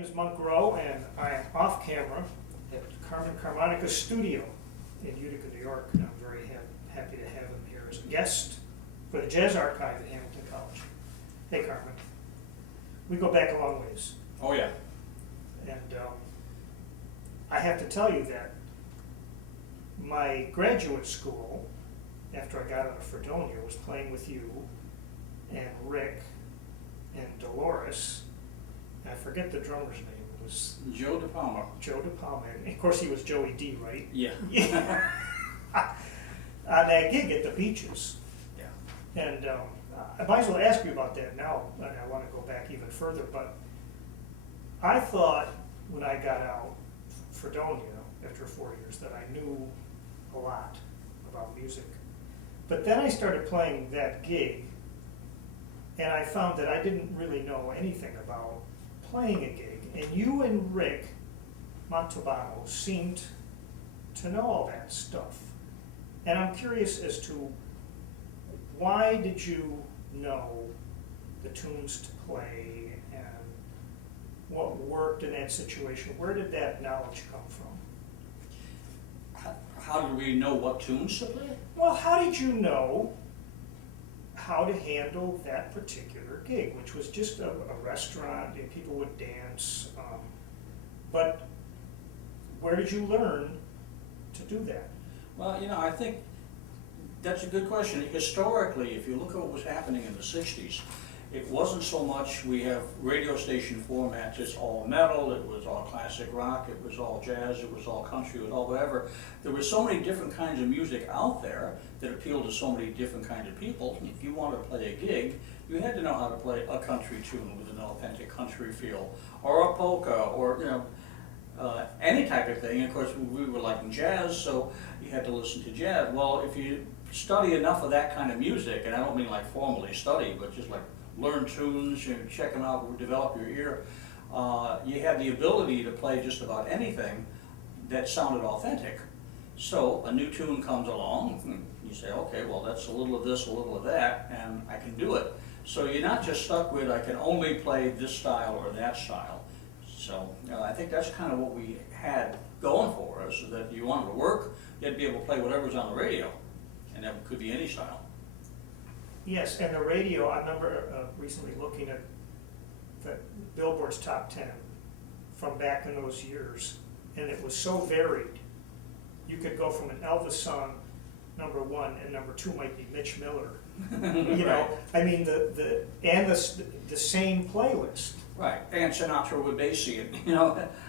name is Monk Rowe, and I am off camera at Carmen Carmanica's studio in Utica, New York. And I'm very happy to have him here as a guest for the Jazz Archive at Hamilton College. Hey, Carmen. We go back a long ways. Oh, yeah. And I have to tell you that my graduate school, after I got out of Fredonia, was playing with you and Rick and Dolores. I forget the drummer's name. It was Joe DePalma. Joe DePalma. And of course he was Joey D, right? Yeah. On that gig at the Beaches. Yeah. And I might as well ask you about that now, and I want to go back even further, but I thought when I got out Fredonia after 4 years that I knew a lot about music. But then I started playing that gig, and I found that I didn't really know anything about playing a gig, and you and Rick Montalbano seemed to know all that stuff. And I'm curious as to why did you know the tunes to play and what worked in that situation? Where did that knowledge come from? How did we know what tunes to play? Well, how did you know how to handle that particular gig, which was just a restaurant and people would dance, but where did you learn to do that? Well, I think that's a good question. Historically, if you look at what was happening in the 60s, it wasn't so much we have radio station formats, it's all metal, it was all classic rock, it was all jazz, it was all country, it was all whatever. There were so many different kinds of music out there that appealed to so many different kinds of people. If you wanted to play a gig, you had to know how to play a country tune with an authentic country feel, or a polka, or any type of thing. And of course, we were liking jazz, so you had to listen to jazz. Well, if you study enough of that kind of music, and I don't mean like formally study, but just like learn tunes, check them out, develop your ear, you had the ability to play just about anything that sounded authentic. So a new tune comes along, and you say, okay, well that's a little of this, a little of that, and I can do it. So you're not just stuck with, I can only play this style or that style. So I think that's kind of what we had going for us, is that you wanted to work, you had to be able to play whatever's on the radio, and that could be any style. Yes, and the radio, I remember recently looking at the Billboard's Top 10 from back in those years, and it was so varied. You could go from an Elvis song, #1, and #2 might be Mitch Miller. I mean, the same playlist. Right, and Sinatra with Basie,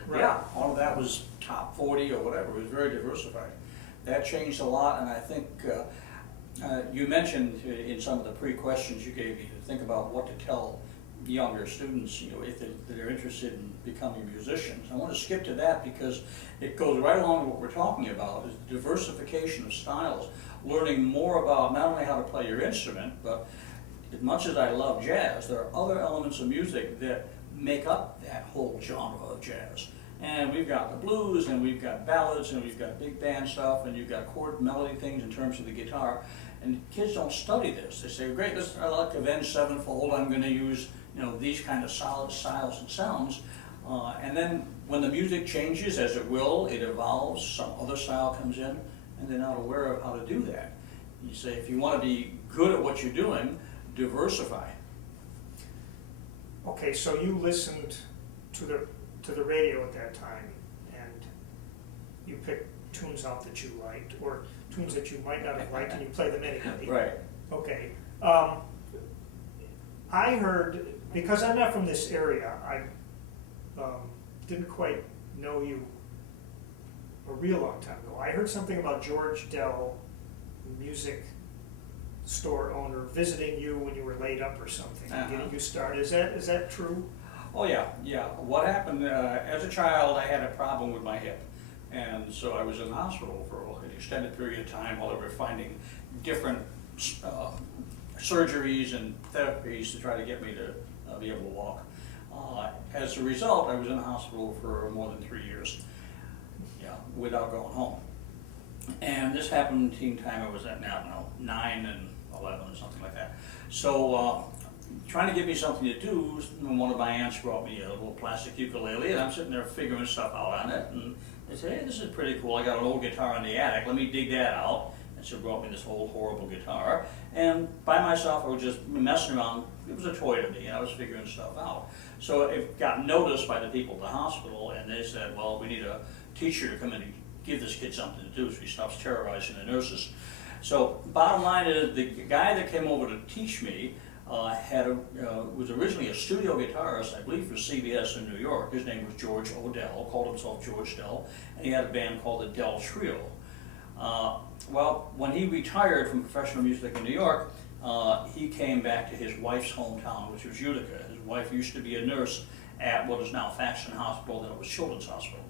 Right. Yeah, all of that was top 40 or whatever. It was very diversified. That changed a lot, and I think you mentioned in some of the pre-questions you gave me to think about what to tell younger students, if they're interested in becoming musicians. I want to skip to that because it goes right along with what we're talking about, is the diversification of styles, learning more about not only how to play your instrument, but as much as I love jazz, there are other elements of music that make up that whole genre of jazz. And we've got the blues, and we've got ballads, and we've got big band stuff, and you've got chord melody things in terms of the guitar. And kids don't study this. They say, great, I like Avenged Sevenfold, I'm going to use these kind of solid styles and sounds. And then when the music changes, as it will, it evolves, some other style comes in, and they're not aware of how to do that. You say, if you want to be good at what you're doing, diversify. Okay, so you listened to the radio at that time, and you picked tunes out that you liked, or tunes that you might not have liked, and you play them anyway. Right. Okay. I heard, because I'm not from this area, I didn't quite know you a real long time ago. I heard something about George Dell, music store owner, visiting you when you were laid up or something, getting you started. Is that true? Oh yeah. What happened, as a child I had a problem with my hip. And so I was in the hospital for an extended period of time while they were finding different surgeries and therapies to try to get me to be able to walk. As a result, I was in the hospital for more than 3 years, without going home. And this happened teen time I was at now, 9 and 11 or something like that. So trying to give me something to do. One of my aunts brought me a little plastic ukulele, and I'm sitting there figuring stuff out on it. And they said, "Hey, this is pretty cool. I got an old guitar in the attic. Let me dig that out." And she brought me this old horrible guitar. And by myself, I was just messing around. It was a toy to me, and I was figuring stuff out. So it got noticed by the people at the hospital, and they said, "Well, we need a teacher to come in and give this kid something to do so he stops terrorizing the nurses." So bottom line is, the guy that came over to teach me was originally a studio guitarist, I believe, for CBS in New York. His name was George Odell, called himself George Dell, and he had a band called the Dell Trio. Well, when he retired from professional music in New York, he came back to his wife's hometown, which was Utica. His wife used to be a nurse at what is now Faxon Hospital, then it was Children's Hospital.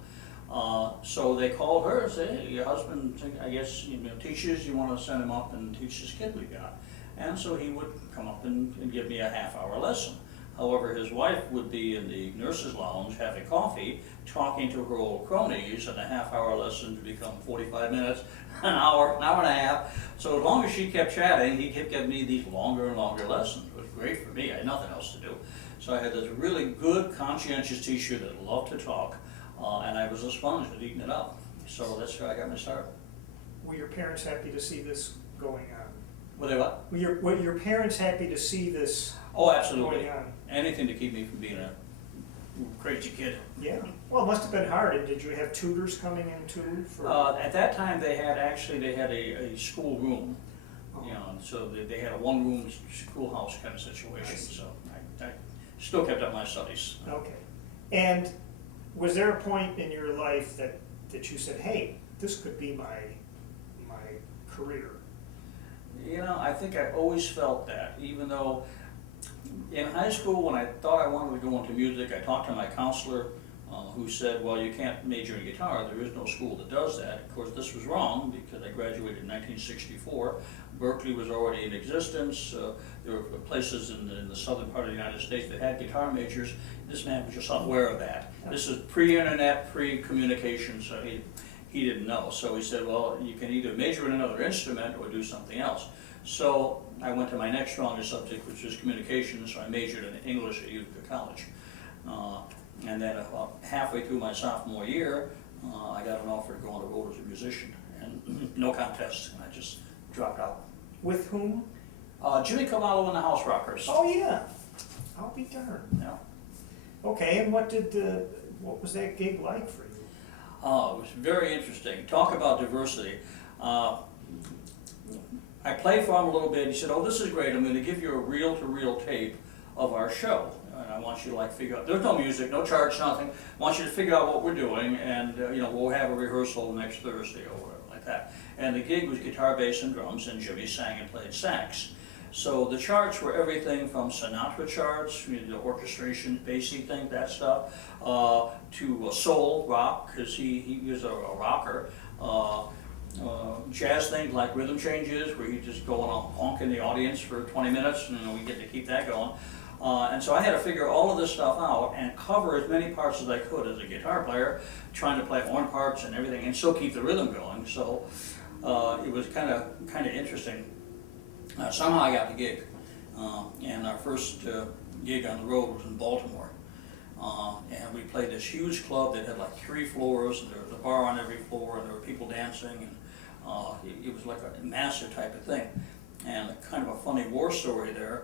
So they called her and said, "Hey, your husband, I guess, teaches, you want to send him up and teach this kid we got." And so he would come up and give me a half-hour lesson. However, his wife would be in the nurse's lounge having coffee, talking to her old cronies, and a half-hour lesson to become 45 minutes, an hour and a half. So as long as she kept chatting, he kept giving me these longer and longer lessons. It was great for me. I had nothing else to do. So I had this really good, conscientious teacher that loved to talk, and I was a sponge at eating it up. So that's how I got my start. Were your parents happy to see this going on? Were they what? Were your parents happy to see this Oh, absolutely. going on? Anything to keep me from being a crazy kid. Yeah. Well, it must have been hard. And did you have tutors coming in too? At that time, they had a school room, so they had a one-room schoolhouse kind of situation. So I still kept up my studies. Okay. And was there a point in your life that you said, "Hey, this could be my career"? I think I always felt that, even though in high school, when I thought I wanted to go into music, I talked to my counselor, who said, "Well, you can't major in guitar. There is no school that does that." Of course, this was wrong, because I graduated in 1964. Berkeley was already in existence. There were places in the southern part of the United States that had guitar majors. This man was just unaware of that. This is pre-internet, pre-communication, so he didn't know. So he said, "Well, you can either major in another instrument or do something else." So I went to my next strongest subject, which was communications, so I majored in English at Utica College. And then about halfway through my sophomore year, I got an offer to go on the road as a musician, and no contest, and I just dropped out. With whom? Jimmy Cavallo and the House Rockers. Oh yeah, I'll be darned. Yeah. Okay, and what was that gig like for you? Oh, it was very interesting. Talk about diversity. I played for him a little bit. He said, "Oh, this is great. I'm going to give you a reel-to-reel tape of our show. And I want you to figure out, there's no music, no charts, nothing. I want you to figure out what we're doing, and we'll have a rehearsal next Thursday," or whatever like that. And the gig was guitar, bass, and drums, and Jimmy sang and played sax. So the charts were everything from Sinatra charts, the orchestration, bassy thing, that stuff, to soul, rock, because he was a rocker. Jazz things like rhythm changes, where you just go and honk in the audience for 20 minutes, and we get to keep that going. And so I had to figure all of this stuff out and cover as many parts as I could as a guitar player, trying to play horn parts and everything, and still keep the rhythm going. So it was kind of interesting. Somehow I got the gig, and our first gig on the road was in Baltimore. And we played this huge club that had 3 floors, and there was a bar on every floor, and there were people dancing, and it was like a massive type of thing. And kind of a funny war story there.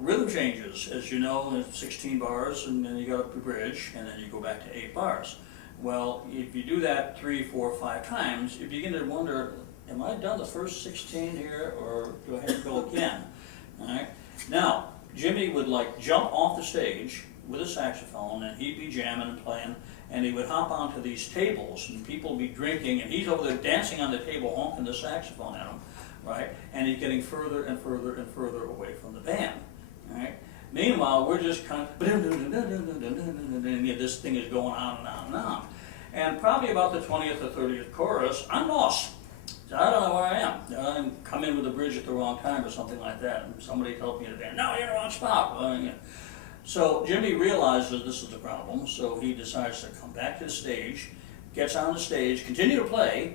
Rhythm changes, as you know, it's 16 bars, and then you go up the bridge, and then you go back to 8 bars. Well, if you do that 3, 4, 5 times, you begin to wonder, am I done the first 16 here, or do I have to go again? All right. Now, Jimmy would jump off the stage with a saxophone, and he'd be jamming and playing, and he would hop onto these tables, and people would be drinking, and he's over there dancing on the table, honking the saxophone at them, right? And he's getting further and further and further away from the band, right? Meanwhile, we're just kind of, and this thing is going on and on and on. And probably about the 20th or 30th chorus, I'm lost. I don't know where I am. I come in with the bridge at the wrong time or something like that, and somebody told me in the band, "No, you're in the wrong spot." So Jimmy realizes this is the problem, so he decides to come back to the stage, gets on the stage, continue to play,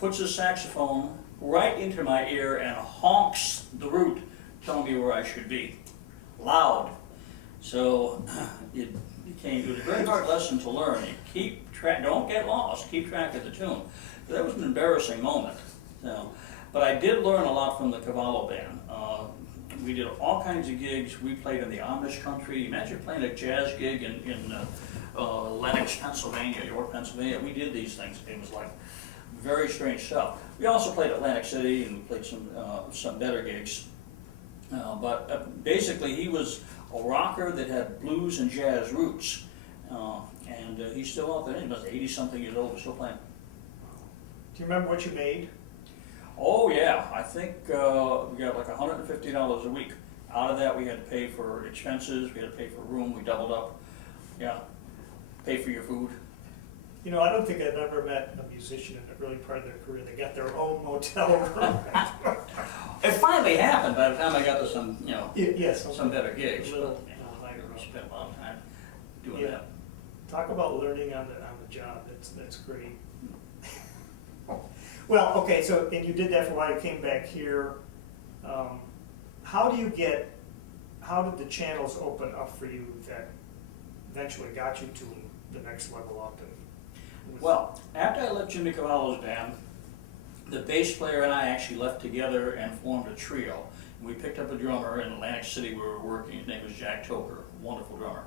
puts his saxophone right into my ear and honks the root, telling me where I should be. loud. So it was a very hard lesson to learn. Keep track, don't get lost, keep track of the tune. That was an embarrassing moment. So, but I did learn a lot from the Cavallo Band. We did all kinds of gigs. We played in the Amish country. Imagine playing a jazz gig in Lenox, Pennsylvania, York, Pennsylvania. We did these things. It was like very strange stuff. We also played Atlantic City and played some better gigs. But basically, he was a rocker that had blues and jazz roots. And he's still out there. He was 80-something years old. We're still playing. Do you remember what you made? Oh yeah, I think we got like $150 a week. Out of that, we had to pay for expenses. We had to pay for room. We doubled up. Yeah, pay for your food. You know, I don't think I've ever met a musician in the early part of their career that got their own motel room. It finally happened by the time I got to some, Yes, some better gigs. Little, We spent a lot of time doing Yeah. that. Talk about learning on the job. That's great. Well, okay, so, and you did that for a while. You came back here. How did the channels open up for you that eventually got you to the next level up? Well, after I left Jimmy Cavallo's band, the bass player and I actually left together and formed a trio. We picked up a drummer in Atlantic City where we were working. His name was Jack Toker, wonderful drummer.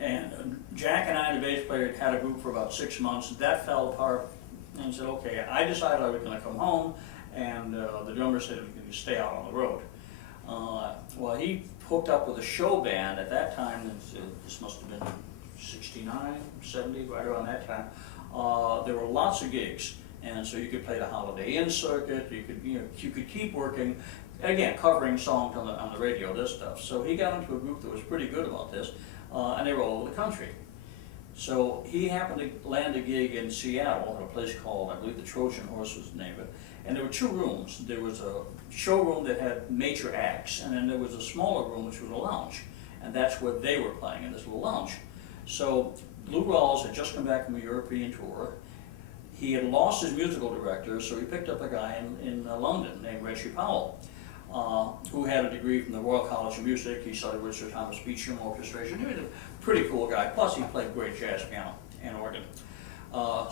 And Jack and I, the bass player, had a group for about 6 months. That fell apart, and said, okay, I decided I was going to come home, and the drummer said he was going to stay out on the road. Well, he hooked up with a show band at that time. This must have been 69, 70, right around that time. There were lots of gigs, and so you could play the Holiday Inn circuit. You could keep working, again, covering songs on the radio, this stuff. So he got into a group that was pretty good about this, and they were all over the country. So he happened to land a gig in Seattle at a place called, I believe the Trojan Horse was the name of it. And there were 2 rooms. There was a showroom that had major acts, and then there was a smaller room which was a lounge. And that's where they were playing, in this little lounge. So Lou Rawls had just come back from a European tour. He had lost his musical director, so he picked up a guy in London named Reggie Powell, who had a degree from the Royal College of Music. He studied with Sir Thomas Beecham orchestration. He was a pretty cool guy. Plus, he played great jazz piano and organ.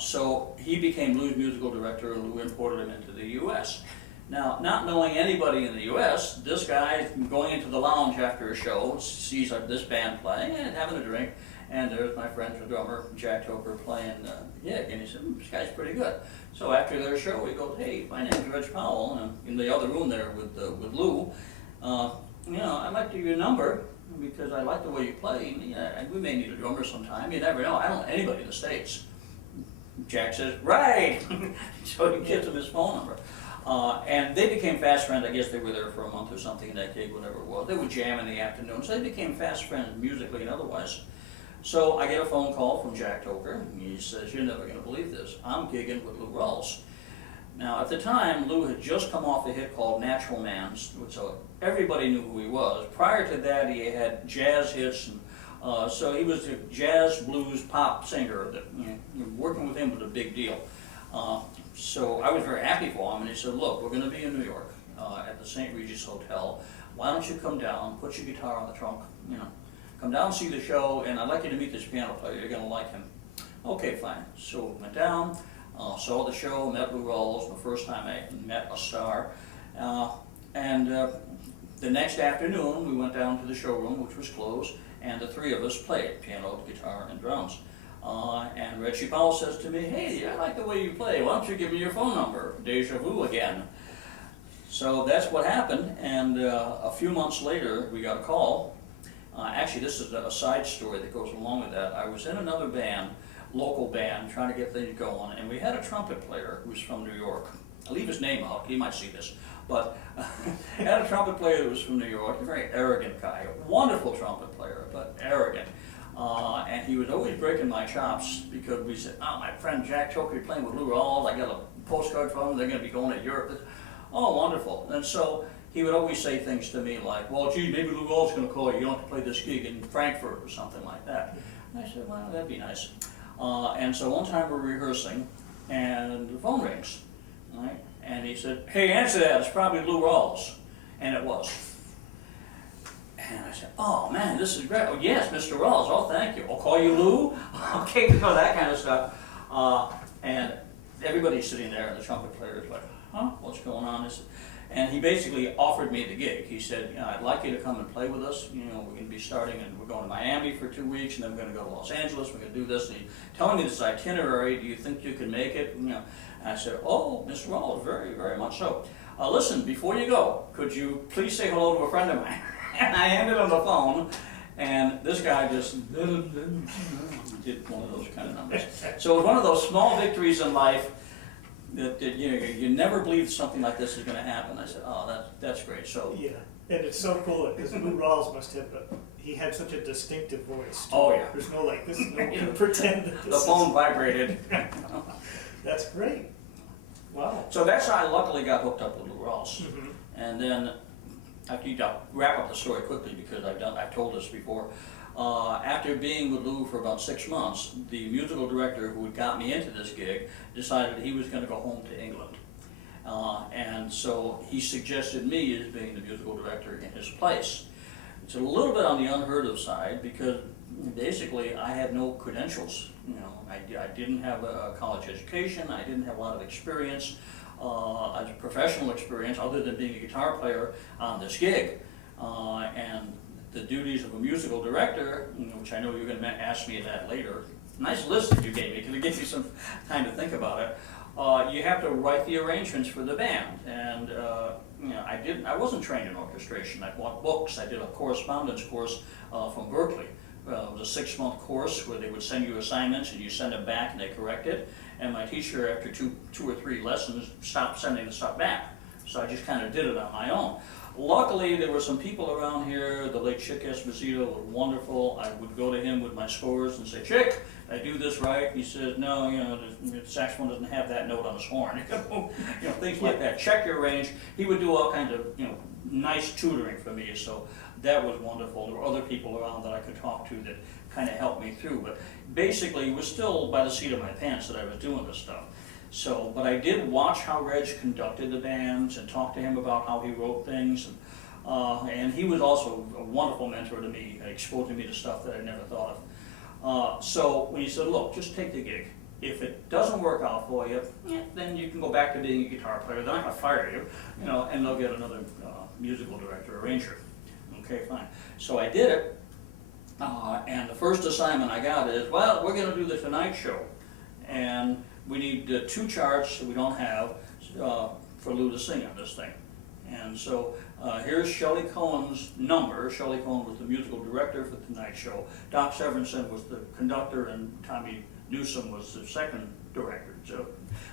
So he became Lou's musical director, and Lou imported him into the U.S. Now, not knowing anybody in the U.S., this guy going into the lounge after a show sees this band playing and having a drink, and there's my friend, the drummer, Jack Toker, playing the gig, and he said, this guy's pretty good. So after their show, he goes, hey, my name's Reg Powell, and I'm in the other room there with Lou. I'd like to give you a number, because I like the way you play. We may need a drummer sometime. You never know. I don't know anybody in the States. Jack says, right! So he gives him his phone number. And they became fast friends. I guess they were there for a month or something, that gig, whatever it was. They would jam in the afternoon, so they became fast friends musically and otherwise. So I get a phone call from Jack Toker. He says, you're never going to believe this. I'm gigging with Lou Rawls. Now, at the time, Lou had just come off a hit called Natural Man, so everybody knew who he was. Prior to that, he had jazz hits, and so he was a jazz, blues, pop singer. That working with him was a big deal. So I was very happy for him, and he said, look, we're going to be in New York at the St. Regis Hotel. Why don't you come down, put your guitar on the trunk, come down and see the show, and I'd like you to meet this piano player. You're going to like him. Okay, fine. So we went down. Saw the show, met Lou Rawls, the first time I met a star. And the next afternoon, we went down to the showroom, which was closed, and the 3 of us played, piano, guitar, and drums. And Reggie Powell says to me, hey, I like the way you play. Why don't you give me your phone number? Deja vu again. So that's what happened, and a few months later, we got a call. Actually, this is a side story that goes along with that. I was in another band, local band, trying to get things going, and we had a trumpet player who was from New York. I'll leave his name out, he might see this, but had a trumpet player that was from New York, a very arrogant guy, a wonderful trumpet player, but arrogant. And he was always breaking my chops because we said, oh, my friend Jack Toker playing with Lou Rawls, I got a postcard from him, they're going to be going to Europe. Oh, wonderful. And so he would always say things to me like, well, gee, maybe Lou Rawls is going to call you, you don't have to play this gig in Frankfurt or something like that. And I said, well, that'd be nice. And so one time we're rehearsing, and the phone rings, right? And he said, hey, answer that, it's probably Lou Rawls. And it was. And I said, oh man, this is great. Oh yes, Mr. Rawls, oh thank you. I'll call you Lou. Okay, you know, that kind of stuff. And everybody's sitting there and the trumpet player is like, huh, what's going on? And he basically offered me the gig. He said, you know, I'd like you to come and play with us. You know, we're going to be starting and we're going to Miami for 2 weeks and then we're going to go to Los Angeles. We're going to do this. And he's telling me this itinerary. Do you think you can make it? You know, and I said, oh, Mr. Rawls, very, very much so. Listen, before you go, could you please say hello to a friend of mine? And I handed him the phone, and this guy just did one of those kind of numbers. So it was one of those small victories in life that you know, you never believed something like this is going to happen. I said, oh, that's great. So Yeah, and it's so cool because Lou Rawls must have he had such a distinctive voice. Oh yeah. There's no like this. No can pretend that this the phone vibrated. That's great. Wow. So that's how I luckily got hooked up with Lou Rawls. Mm-hmm. And then I'll wrap up the story quickly because I've told this before. After being with Lou for about 6 months, the musical director who had got me into this gig decided he was going to go home to England. And so he suggested me as being the musical director in his place. It's a little bit on the unheard of side because basically I had no credentials. You know, I didn't have a college education, I didn't have a lot of experience, professional experience other than being a guitar player on this gig. And the duties of a musical director, you know, which I know you're going to ask me that later. Nice list that you gave me because it gives you some time to think about it. You have to write the arrangements for the band, and you know, I wasn't trained in orchestration. I bought books. I did a correspondence course from Berkeley. It was a 6-month course where they would send you assignments and you send them back and they correct it. And my teacher, after two or three lessons, stopped sending the stuff back. So I just kind of did it on my own. Luckily, there were some people around here. The late Chick Esposito was wonderful. I would go to him with my scores and say, Chick, I do this right? He says, no, you know, the saxophone doesn't have that note on his horn. You know, things like that. Check your range. He would do all kinds of, you know, nice tutoring for me. So that was wonderful. There were other people around that I could talk to that kind of helped me through. But basically, it was still by the seat of my pants that I was doing this stuff. So, but I did watch how Reg conducted the bands and talk to him about how he wrote things. And he was also a wonderful mentor to me, exposing me to stuff that I never thought of. So when he said, look, just take the gig. If it doesn't work out for you, then you can go back to being a guitar player. They're not going to fire you, you know, and they'll get another musical director, arranger. Okay, fine. So I did it, and the first assignment I got is, well, we're going to do the Tonight Show, and we need 2 charts that we don't have for Lou to sing on this thing. And so here's Shelley Cohen's number. Shelley Cohen was the musical director for the Tonight Show. Doc Severinsen was the conductor, and Tommy Newsom was the second director. So,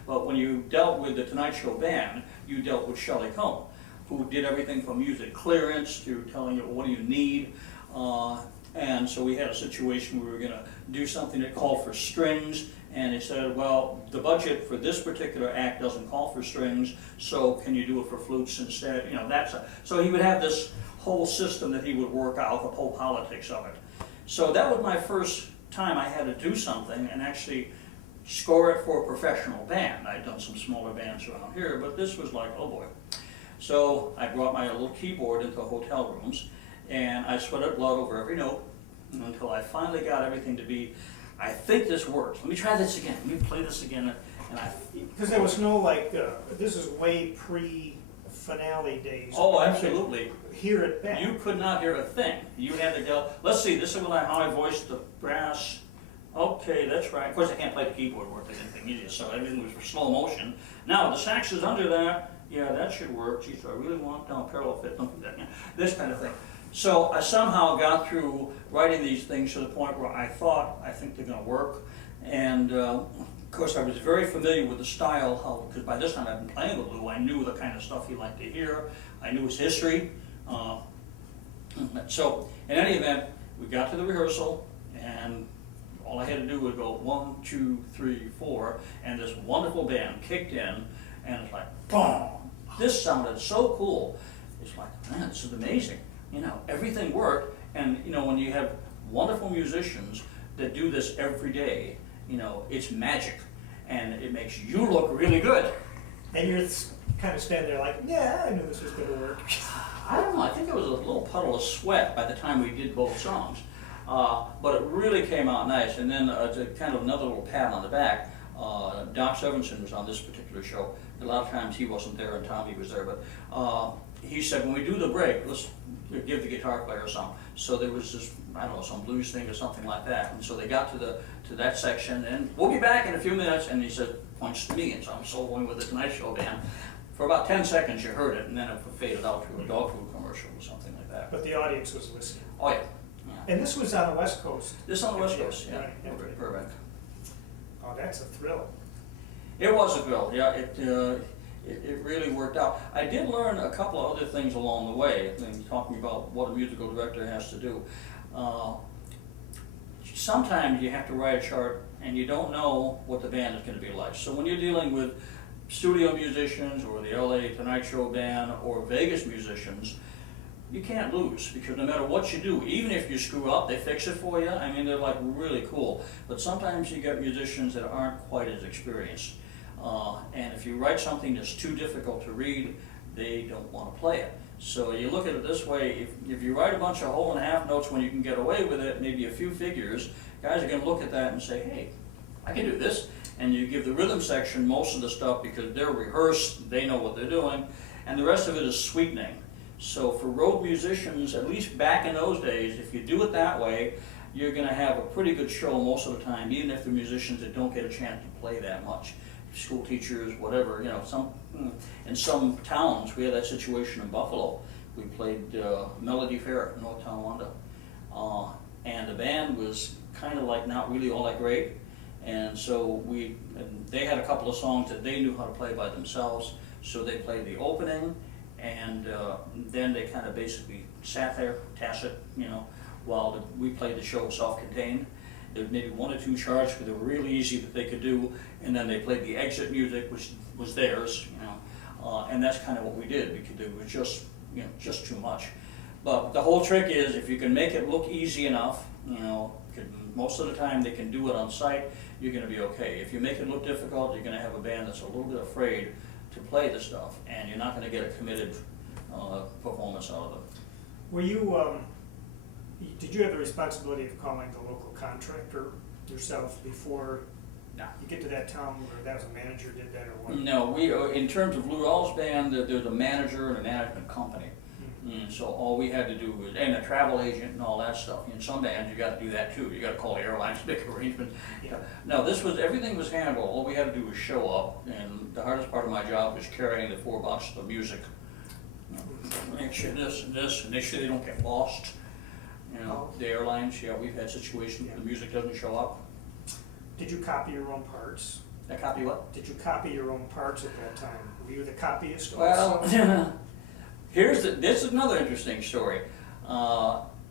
but when you dealt with the Tonight Show band, you dealt with Shelley Cohen, who did everything from music clearance to telling you what do you need. And so we had a situation where we were going to do something that called for strings, and he said, well, the budget for this particular act doesn't call for strings, so can you do it for flutes instead? You know, so he would have this whole system that he would work out, the whole politics of it. So that was my first time I had to do something and actually score it for a professional band. I'd done some smaller bands around here, but this was like, oh boy. So I brought my little keyboard into hotel rooms, and I sweated blood over every note until I finally got everything to be, I think this works. Let me try this again. Let me play this again. And because there was no like, this is way pre-finale days. Oh, absolutely. Hear it back. You could not hear a thing. You had to go, let's see, this is how I voiced the brass. Okay, that's right. Of course, I can't play the keyboard work, anything easier, so everything was for slow motion. Now, the sax is under that. Yeah, that should work. Geez, do I really want down parallel fifth? Don't do that. Yeah, this kind of thing. So I somehow got through writing these things to the point where I think they're going to work. And of course, I was very familiar with the style, because by this time I've been playing with Lou. I knew the kind of stuff he liked to hear. I knew his history. So in any event, we got to the rehearsal, and all I had to do was go 1, 2, 3, 4, and this wonderful band kicked in, and it's like, boom! This sounded so cool. It's like, man, this is amazing. You know, everything worked, and you know, when you have wonderful musicians that do this every day, you know, it's magic, and it makes you look really good. And you're kind of standing there like, yeah, I knew this was going to work. I don't know, I think it was a little puddle of sweat by the time we did both songs. But it really came out nice. And then kind of another little pat on the back. Doc Severson was on this particular show. A lot of times he wasn't there and Tommy was there, but he said, when we do the break, let's give the guitar player some. So there was this, I don't know, some blues thing or something like that. And so they got to that section, and we'll be back in a few minutes. And he said, points to me, and so I'm soloing with the Tonight Show band. For about 10 seconds you heard it, and then it faded out to a dog food commercial or something like that. But the audience was listening. Oh yeah. And this was on the West Coast? This on the West Coast, yeah, Right, over at Burbank. Oh, that's a thrill. It was a thrill, yeah, it really worked out. I did learn a couple of other things along the way, talking about what a musical director has to do. Sometimes you have to write a chart and you don't know what the band is going to be like. So when you're dealing with studio musicians or the LA Tonight Show band or Vegas musicians, you can't lose, because no matter what you do, even if you screw up, they fix it for you. I mean, they're like really cool. But sometimes you get musicians that aren't quite as experienced. And if you write something that's too difficult to read, they don't want to play it. So you look at it this way, if you write a bunch of whole and half notes when you can get away with it, maybe a few figures, guys are going to look at that and say, hey, I can do this. And you give the rhythm section most of the stuff because they're rehearsed, they know what they're doing, and the rest of it is sweetening. So for road musicians, at least back in those days, if you do it that way, you're going to have a pretty good show most of the time, even if they're musicians that don't get a chance to play that much. School teachers, whatever, you know, in some towns, we had that situation in Buffalo. We played Melody Fair in North Tonawanda. And the band was kind of like not really all that great. And so they had a couple of songs that they knew how to play by themselves. So they played the opening, and then they kind of basically sat there, tacit, you know, while we played the show self-contained. There was maybe one or two charts that were really easy that they could do, and then they played the exit music, which was theirs, you know, and that's kind of what we did. It was just, you know, just too much. But the whole trick is, if you can make it look easy enough, you know, most of the time they can do it on site, you're going to be okay. If you make it look difficult, you're going to have a band that's a little bit afraid to play the stuff, and you're not going to get a committed performance out of them. Were you, did you have the responsibility of calling the local contractor yourself before No. you get to that town where that was a manager did that, or what? No, we, in terms of Lou Rawls band, there's a manager and a management company. And so all we had to do was, and a travel agent and all that stuff. In some bands, you got to do that too. You got to call the airlines to make arrangements. Yeah. No, everything was handled. All we had to do was show up, and the hardest part of my job was carrying the 4 boxes of music. You know, make sure this and this, and make sure they don't get lost. You know, the airlines, yeah, we've had situations where the music doesn't show up. Did you copy your own parts? A copy what? Did you copy your own parts at that time? Were you the copyist Well, also? this is another interesting story.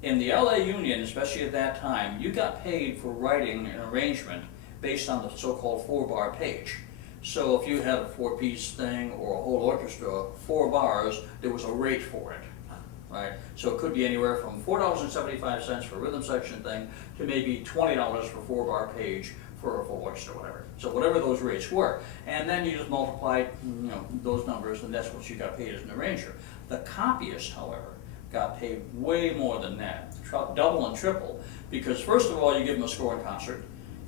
In the LA Union, especially at that time, you got paid for writing an arrangement based on the so-called 4-bar page. So if you had a 4-piece thing or a whole orchestra, 4 bars, there was a rate for it. Right? So it could be anywhere from $4.75 for a rhythm section thing to maybe $20 for 4-bar page for a full orchestra, whatever. So whatever those rates were. And then you just multiply, you know, those numbers, and that's what you got paid as an arranger. The copyist, however, got paid way more than that, double and triple, because first of all, you give him a score in concert.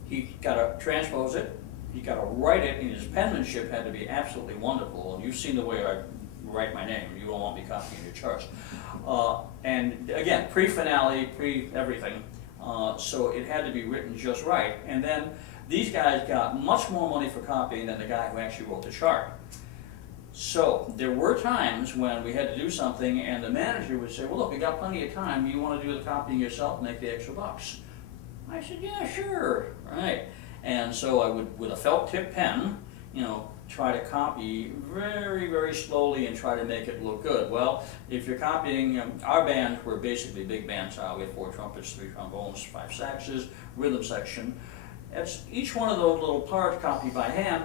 He got to transpose it, he got to write it, and his penmanship had to be absolutely wonderful. And you've seen the way I write my name, you won't want me copying your charts. And again, pre-finale, pre-everything, so it had to be written just right. And then these guys got much more money for copying than the guy who actually wrote the chart. So there were times when we had to do something and the manager would say, well, look, we got plenty of time, you want to do the copying yourself and make the extra bucks? I said, yeah, sure, right. And so I would, with a felt tip pen, you know, try to copy very, very slowly and try to make it look good. Well, if you're copying, our band were basically big band style. We had 4 trumpets, 3 trombones, 5 saxes, rhythm section. That's each one of those little parts copied by hand,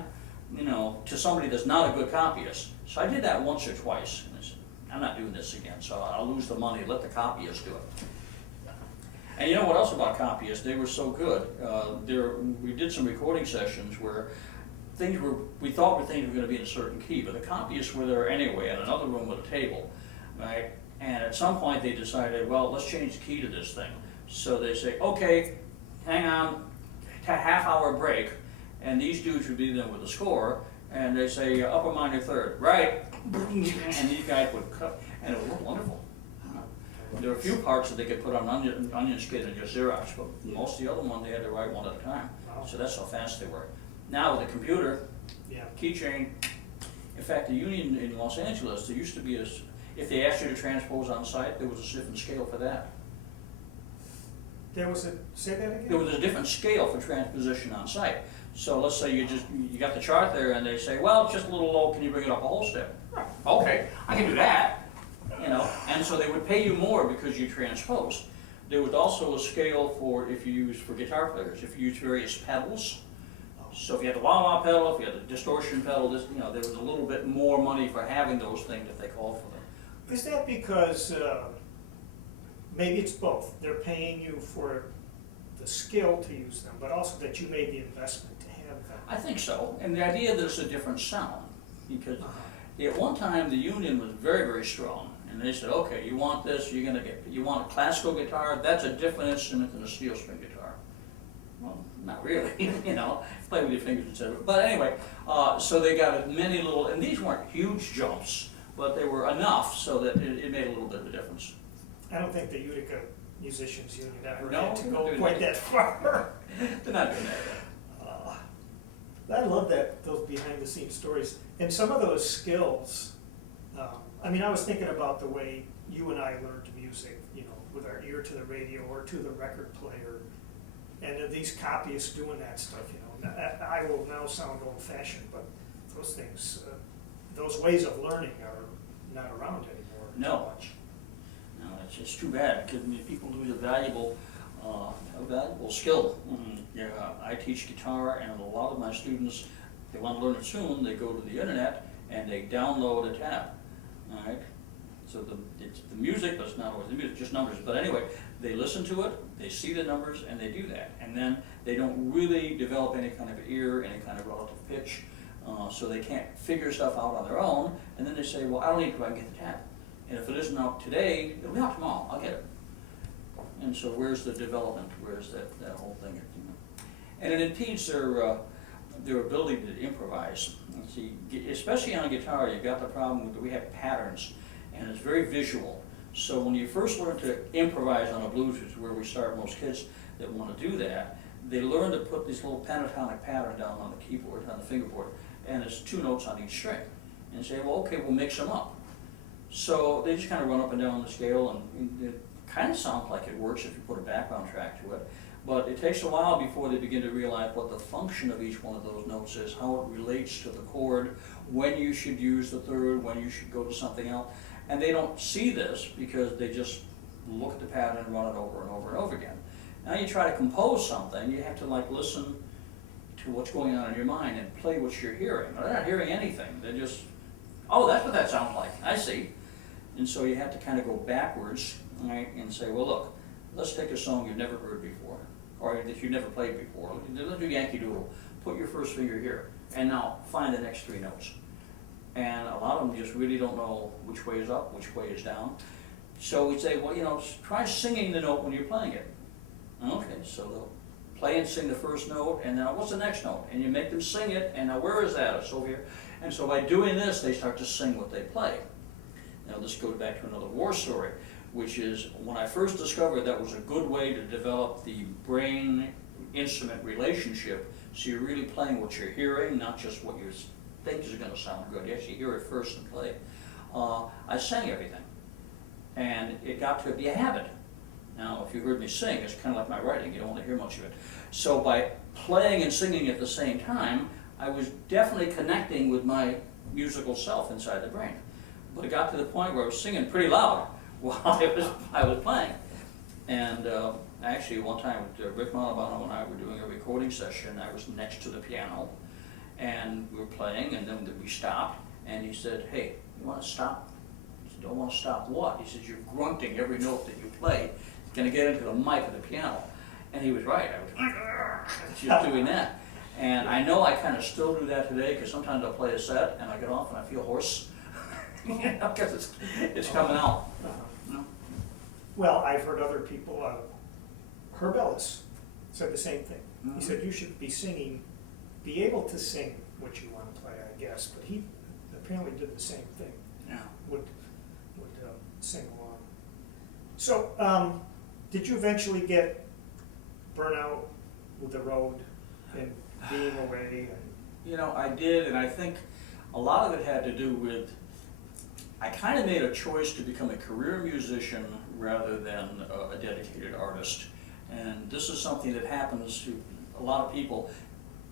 you know, to somebody that's not a good copyist. So I did that once or twice, and I said, I'm not doing this again, so I'll lose the money, let the copyist do it. And you know what else about copyists? They were so good. We did some recording sessions where we thought things were going to be in a certain key, but the copyists were there anyway in another room with a table, right? And at some point they decided, well, let's change the key to this thing. So they say, okay, hang on, half-hour break, and these dudes would be there with the score, and they say upper minor third, right, and these guys would cut, and it would look wonderful. There were a few parts that they could put on onion skin and just Xerox, but most of the other ones they had to write one at a time. Wow. So that's how fast they were. Now with a computer, Yeah. keychain. In fact, the union in Los Angeles, there used to be if they asked you to transpose on site, there was a different scale for that. There was a, say that again? There was a different scale for transposition on site. So let's say you got the chart there and they say, well, it's just a little low, can you bring it up a whole step? Okay, I can do that, you know, and so they would pay you more because you transposed. There was also a scale for if you use for guitar players, if you use various pedals. So if you had the wah-wah pedal, if you had the distortion pedal, this, you know, there was a little bit more money for having those things if they called for them. Is that because, maybe it's both, they're paying you for the skill to use them, but also that you made the investment to have them? I think so, and the idea that it's a different sound, because at one time the union was very, very strong, and they said, okay, you want this, you want a classical guitar, that's a different instrument than a steel string guitar. Well, not really, you know, play with your fingers, etc. But anyway, so they got many little, and these weren't huge jumps, but they were enough so that it made a little bit of a difference. I don't think the Utica Musicians Union ever No, had to they're go not doing quite that. that far. They're not doing that. I love those behind the scenes stories. And some of those skills, I mean, I was thinking about the way you and I learned music, you know, with our ear to the radio or to the record player. And these copyists doing that stuff, you know. I will now sound old fashioned, but those things, those ways of learning are not around anymore. No. No, it's just too bad, because people lose a valuable skill. Yeah, I teach guitar, and a lot of my students, they want to learn it soon, they go to the internet and they download a tab, all right? So it's the music, but it's not always the music, just numbers. But anyway, they listen to it, they see the numbers, and they do that. And then they don't really develop any kind of ear, any kind of relative pitch, so they can't figure stuff out on their own. And then they say, well, I don't need to, I can get the tab. And if it isn't out today, it'll be out tomorrow, I'll get it. And so where's the development? Where's that whole thing? You know? And it impedes their ability to improvise. And see, especially on a guitar, you've got the problem that we have patterns, and it's very visual. So when you first learn to improvise on a blues, which is where we start most kids that want to do that, they learn to put this little pentatonic pattern down on the keyboard, on the fingerboard, and it's 2 notes on each string. And say, well, okay, we'll mix them up. So they just kind of run up and down the scale, and it kind of sounds like it works if you put a background track to it. But it takes a while before they begin to realize what the function of each one of those notes is, how it relates to the chord, when you should use the third, when you should go to something else. And they don't see this because they just look at the pattern and run it over and over and over again. Now you try to compose something, you have to like listen to what's going on in your mind and play what you're hearing. They're not hearing anything, they're just, oh, that's what that sounds like, I see. And so you have to kind of go backwards, right, and say, well, look, let's take a song you've never heard before, or that you've never played before. Let's do Yankee Doodle. Put your first finger here, and now find the next 3 notes. And a lot of them just really don't know which way is up, which way is down. So we say, well, you know, try singing the note when you're playing it. Okay, so they'll play and sing the first note, and now what's the next note? And you make them sing it, and now where is that? It's over here. And so by doing this, they start to sing what they play. Now this goes back to another war story, which is when I first discovered that was a good way to develop the brain-instrument relationship, so you're really playing what you're hearing, not just what you think is going to sound good. You actually hear it first and play. I sang everything, and it got to be a habit. Now, if you heard me sing, it's kind of like my writing. You don't want to hear much of it. So by playing and singing at the same time, I was definitely connecting with my musical self inside the brain. But it got to the point where I was singing pretty loud while I was playing. And actually, one time, Rick Montalbano and I were doing a recording session. I was next to the piano, and we were playing, and then we stopped, and he said, hey, you want to stop? I said, don't want to stop what? He said, you're grunting every note that you play. It's going to get into the mic of the piano. And he was right. I was just doing that. And I know I kind of still do that today, because sometimes I'll play a set, and I get off and I feel hoarse. because it's coming out. Uh-huh. You know? Well, I've heard other people, Herb Ellis said the same thing. He said you should be able to sing what you want to play, I guess, but he apparently did the same thing. Yeah. Would sing along. So, did you eventually get burnout with the road and being away? You know, I did, and I think a lot of it had to do with, I kind of made a choice to become a career musician rather than a dedicated artist. And this is something that happens to a lot of people.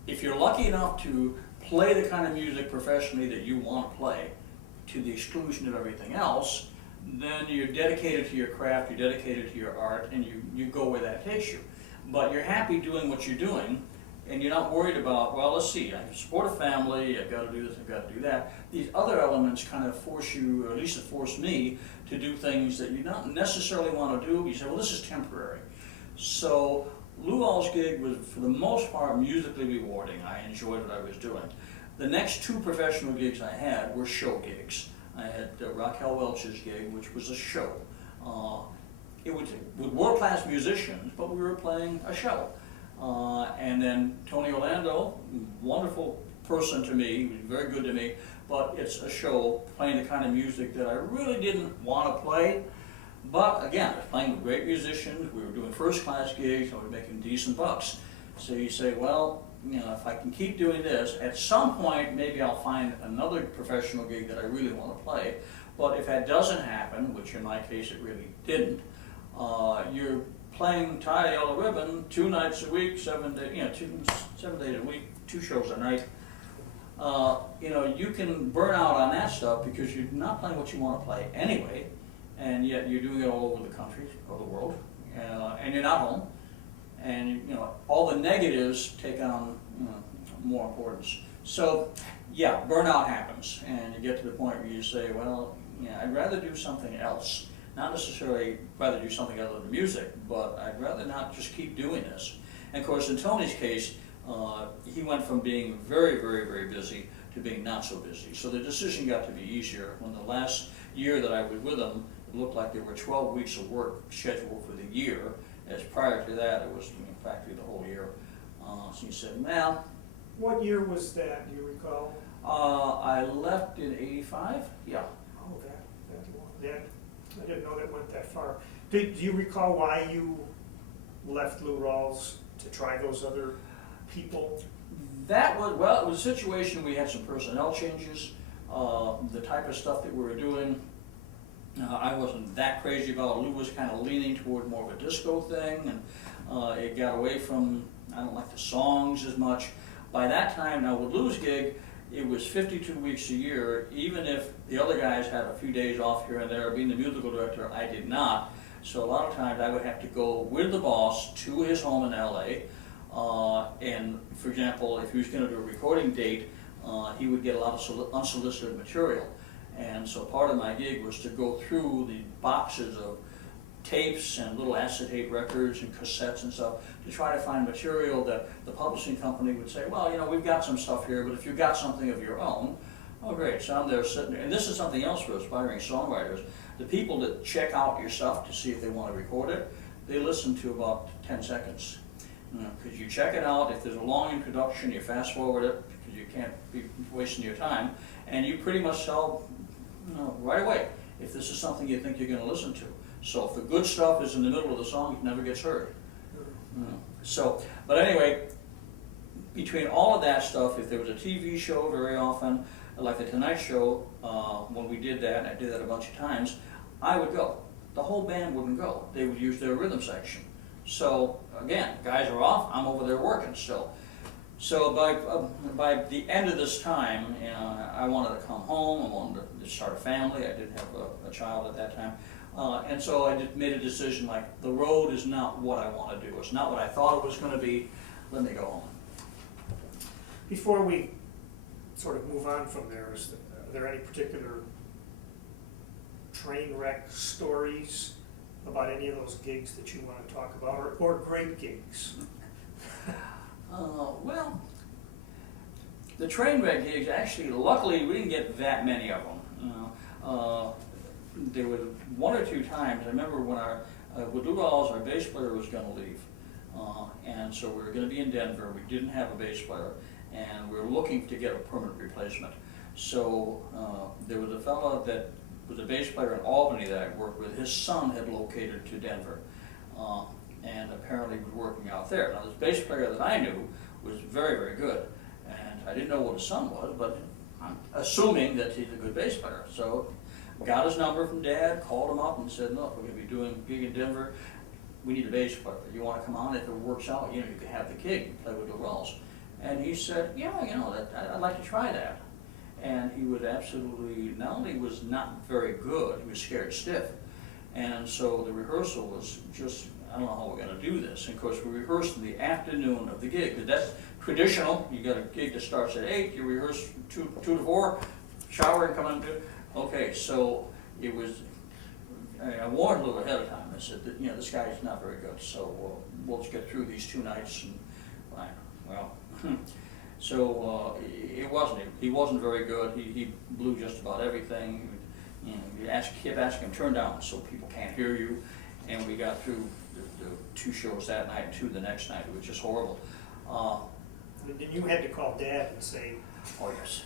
If you're lucky enough to play the kind of music professionally that you want to play, to the exclusion of everything else, then you're dedicated to your craft, you're dedicated to your art, and you go where that takes you. But you're happy doing what you're doing, and you're not worried about, well, let's see, I support a family, I've got to do this, I've got to do that. These other elements kind of force you, or at least it forced me, to do things that you don't necessarily want to do. You say, well, this is temporary. So Lou Rawls' gig was, for the most part, musically rewarding. I enjoyed what I was doing. The next two professional gigs I had were show gigs. I had Raquel Welch's gig, which was a show. It was with world-class musicians, but we were playing a show. And then Tony Orlando, wonderful person to me, he was very good to me, but it's a show playing the kind of music that I really didn't want to play. But again, I was playing with great musicians, we were doing first-class gigs, and we were making decent bucks. So you say, well, you know, if I can keep doing this, at some point maybe I'll find another professional gig that I really want to play. But if that doesn't happen, which in my case it really didn't, you're playing tie yellow ribbon 2 nights a week, 7 days, you know, 7 days a week, 2 shows a night. You know, you can burn out on that stuff because you're not playing what you want to play anyway, and yet you're doing it all over the country or the world, and you're not home, and you know all the negatives take on, you know, more importance. So, yeah, burnout happens, and you get to the point where you say, well, yeah, I'd rather do something else. Not necessarily rather do something other than music, but I'd rather not just keep doing this. And of course, in Tony's case, he went from being very, very, very busy to being not so busy. So the decision got to be easier. When the last year that I was with him, it looked like there were 12 weeks of work scheduled for the year, as prior to that it was, in fact, the whole year. So he said, well. What year was that, do you recall? I left in '85, yeah. Oh, that I didn't know that went that far. Do you recall why you left Lou Rawls to try those other people? That was, well, it was a situation, we had some personnel changes, the type of stuff that we were doing, I wasn't that crazy about. Lou was kind of leaning toward more of a disco thing, and it got away from, I don't like the songs as much. By that time, now with Lou's gig, it was 52 weeks a year, even if the other guys had a few days off here and there. Being the musical director, I did not. So a lot of times I would have to go with the boss to his home in LA. And for example, if he was going to do a recording date, he would get a lot of unsolicited material. And so part of my gig was to go through the boxes of tapes and little acetate records and cassettes and stuff to try to find material that the publishing company would say, well, you know, we've got some stuff here, but if you've got something of your own, oh great, so I'm there sitting there. And this is something else for aspiring songwriters. The people that check out your stuff to see if they want to record it, they listen to about 10 seconds. Because you check it out, if there's a long introduction, you fast forward it, because you can't be wasting your time, and you pretty much tell, you know, right away if this is something you think you're going to listen to. So if the good stuff is in the middle of the song, it never gets heard. So, but anyway, between all of that stuff, if there was a TV show very often, like the Tonight Show, when we did that, and I did that a bunch of times, I would go. The whole band wouldn't go. They would use their rhythm section. So again, guys are off, I'm over there working still. So by the end of this time, you know, I wanted to come home, I wanted to start a family. I did have a child at that time. And so I just made a decision like, the road is not what I want to do. It's not what I thought it was going to be. Let me go home. Before we sort of move on from there, are there any particular train wreck stories about any of those gigs that you want to talk about, or great gigs? Well, the train wreck gigs, actually, luckily, we didn't get that many of them. there was one or two times, I remember when with Lou Rawls, our bass player was gonna leave. And so we were gonna be in Denver, we didn't have a bass player, and we were looking to get a permanent replacement. So there was a fellow that was a bass player in Albany that I worked with. His son had located to Denver, and apparently was working out there. Now this bass player that I knew was very, very good, and I didn't know what his son was, but I'm assuming that he's a good bass player. So got his number from Dad, called him up and said, look, we're gonna be doing a gig in Denver. We need a bass player. You wanna come on? If it works out, you know, you can have the gig and play with Lou Rawls. And he said, yeah, you know, I'd like to try that. And he was absolutely, not only was not very good, he was scared stiff. And so the rehearsal was just, I don't know how we're gonna do this. And of course, we rehearsed in the afternoon of the gig, but that's traditional. You got a gig that starts at 8, you rehearse 2 to 4, shower and come into. Okay, so it was, I warned Lou ahead of time. I said that, you know, this guy's not very good, so we'll just get through these 2 nights and fine. Well, so he wasn't very good. He blew just about everything. You know, you kept asking him, turn down so people can't hear you. And we got through the 2 shows that night and 2 the next night. It was just horrible. And then you had to call Dad and say, oh yes.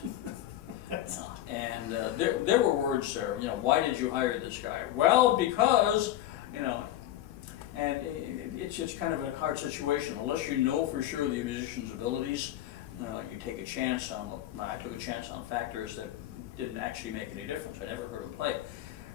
And there were words there, you know, why did you hire this guy? Well, because, you know, and it's just kind of a hard situation. Unless you know for sure the musician's abilities, you take a chance on, I took a chance on factors that didn't actually make any difference. I never heard him play.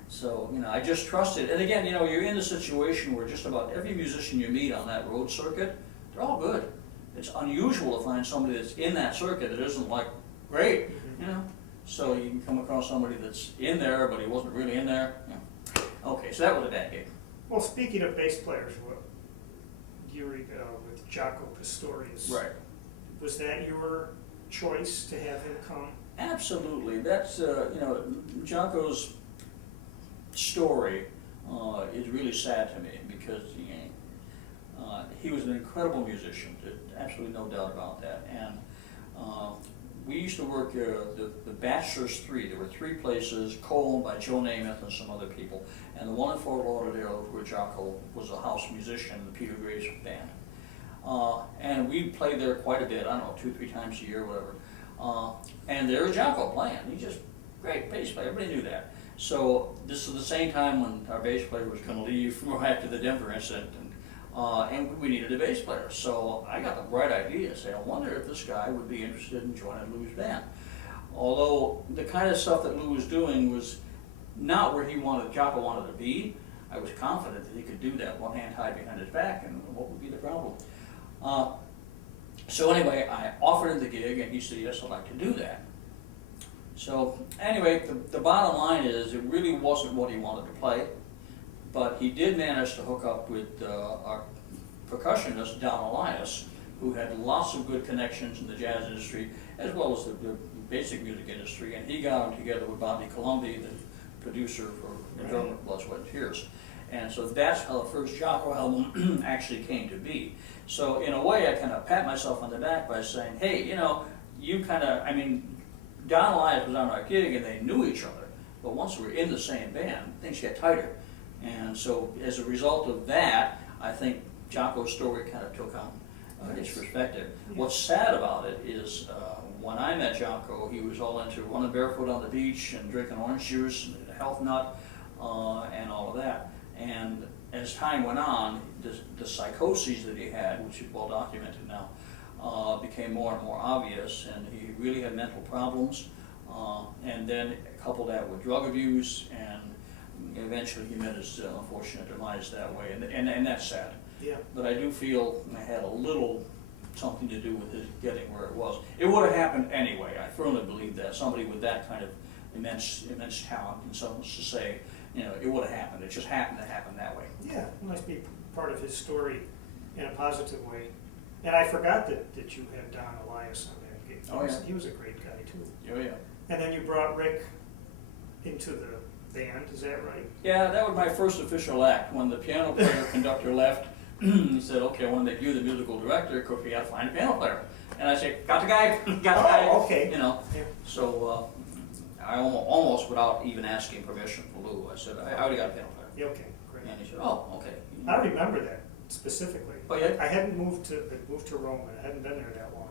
So, you know, I just trusted. And again, you know, you're in a situation where just about every musician you meet on that road circuit, they're all good. It's unusual to find somebody that's in that circuit that isn't like, great, you know. So you can come across somebody that's in there, but he wasn't really in there. Yeah. Okay, so that was a bad gig. well, speaking of bass players, you were with Jaco Pastorius. Right. Was that your choice to have him come? Absolutely. That's, you know, Jaco's story is really sad to me because he was an incredible musician, absolutely no doubt about that. And we used to work the Bachelor's 3. There were 3 places, co-owned by Joe Namath and some other people. And the one in Fort Lauderdale where Jaco was a house musician, the Peter Gray's band. And we played there quite a bit, I don't know, 2-3 times a year, whatever. And there was Jaco playing. He's just great bass player, everybody knew that. So this is the same time when our bass player was going to leave after the Denver incident. And we needed a bass player. So I got the bright idea to say, I wonder if this guy would be interested in joining Lou's band. Although the kind of stuff that Lou was doing was not where Jaco wanted to be. I was confident that he could do that, one hand tied behind his back, and what would be the problem? So anyway, I offered him the gig, and he said, yes, I'd like to do that. So anyway, the bottom line is it really wasn't what he wanted to play, but he did manage to hook up with our percussionist, Don Elias, who had lots of good connections in the jazz industry, as well as the basic music industry, and he got him together with Bobby Colomby, the producer for Enjoyment of Blood, Sweat, and Tears. And so that's how the first Jaco album actually came to be. So in a way, I kind of pat myself on the back by saying, hey, you know, you kind of, I mean, Don Elias was on our gig and they knew each other, but once we were in the same band, things get tighter. And so as a result of that, I think Jaco's story kind of took on its perspective. What's sad about it is when I met Jaco, he was all into running barefoot on the beach and drinking orange juice and a health nut and all of that. And as time went on, the psychoses that he had, which is well documented now, became more and more obvious, and he really had mental problems. And then couple that with drug abuse, and eventually he met his unfortunate demise that way, and that's sad. Yeah. But I do feel I had a little something to do with his getting where it was. It would have happened anyway. I firmly believe that somebody with that kind of immense talent, and so to say, you know, it would have happened. It just happened to happen that way. Yeah, it must be part of his story in a positive way. And I forgot that you had Don Elias on that gig. Oh, yeah. He was a great guy too. Oh yeah. And then you brought Rick into the band, is that right? Yeah, that was my first official act. When the piano player conductor left, he said, okay, I want to make you the musical director, because we got to find a piano player. And I said, got the guy, got the guy. Oh, okay. You know, Yeah. so I almost without even asking permission from Lou, I said, I already got a piano player. Yeah, okay, great. And he said, oh, okay. I remember that specifically. Oh, yeah? I hadn't moved to Rome, and I hadn't been there that long.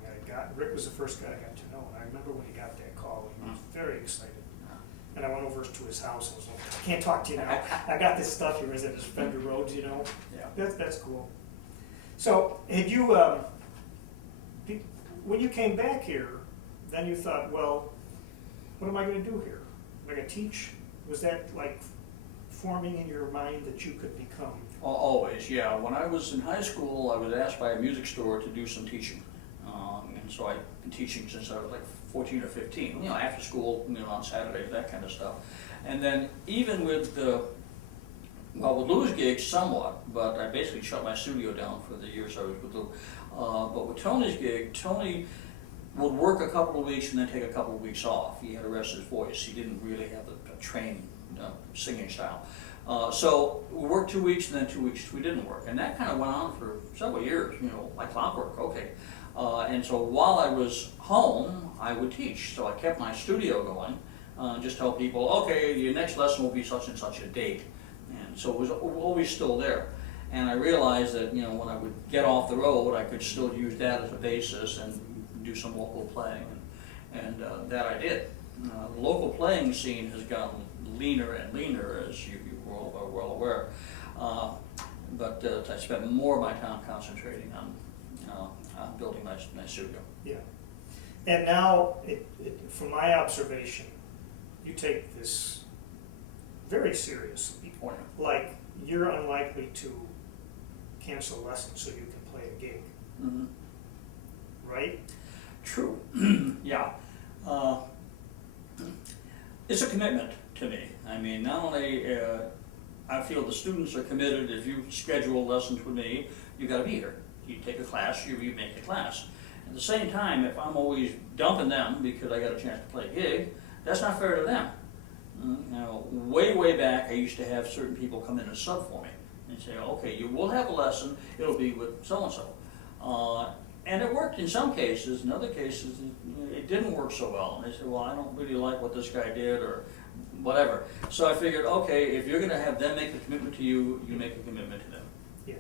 Rick was the first guy I got to know, and I remember when he got that call, he was very excited. And I went over to his house and was like, I can't talk to you now. I got this stuff here, is it this Fender Rhodes, you know? Yeah. That's cool. So, had you, when you came back here, then you thought, well, what am I gonna do here? Am I gonna teach? Was that like forming in your mind that you could become? Always, yeah. When I was in high school, I was asked by a music store to do some teaching. And so I've been teaching since I was like 14 or 15, you know, after school, you know, on Saturdays, that kind of stuff. And then even with well, with Lou's gigs somewhat, but I basically shut my studio down for the years I was with Lou. But with Tony's gig, Tony would work a couple of weeks and then take a couple of weeks off. He had to rest his voice. He didn't really have a trained singing style. So we worked 2 weeks and then 2 weeks we didn't work. And that kind of went on for several years, you know, like clockwork, okay. And so while I was home, I would teach. So I kept my studio going, just tell people, okay, your next lesson will be such and such a date. And so it was always still there. And I realized that, you know, when I would get off the road, I could still use that as a basis and do some local playing. And that I did. The local playing scene has gotten leaner and leaner, as you are well aware. But I spent more of my time concentrating on building my studio. Yeah. And now, from my observation, you take this very seriously. Oh, yeah. Like, you're unlikely to cancel lessons so you can play a gig. Mm-hmm. Right? True. Yeah. It's a commitment to me. I mean, not only I feel the students are committed. If you schedule lessons with me, you got to be here. You take a class, you make a class. At the same time, if I'm always dumping them because I got a chance to play a gig, that's not fair to them. You know, way back, I used to have certain people come in and sub for me and say, okay, you will have a lesson, it'll be with so-and-so. And it worked in some cases. In other cases, it didn't work so well. And they said, well, I don't really like what this guy did or whatever. So I figured, okay, if you're going to have them make a commitment to you, you make a commitment to them. Yeah.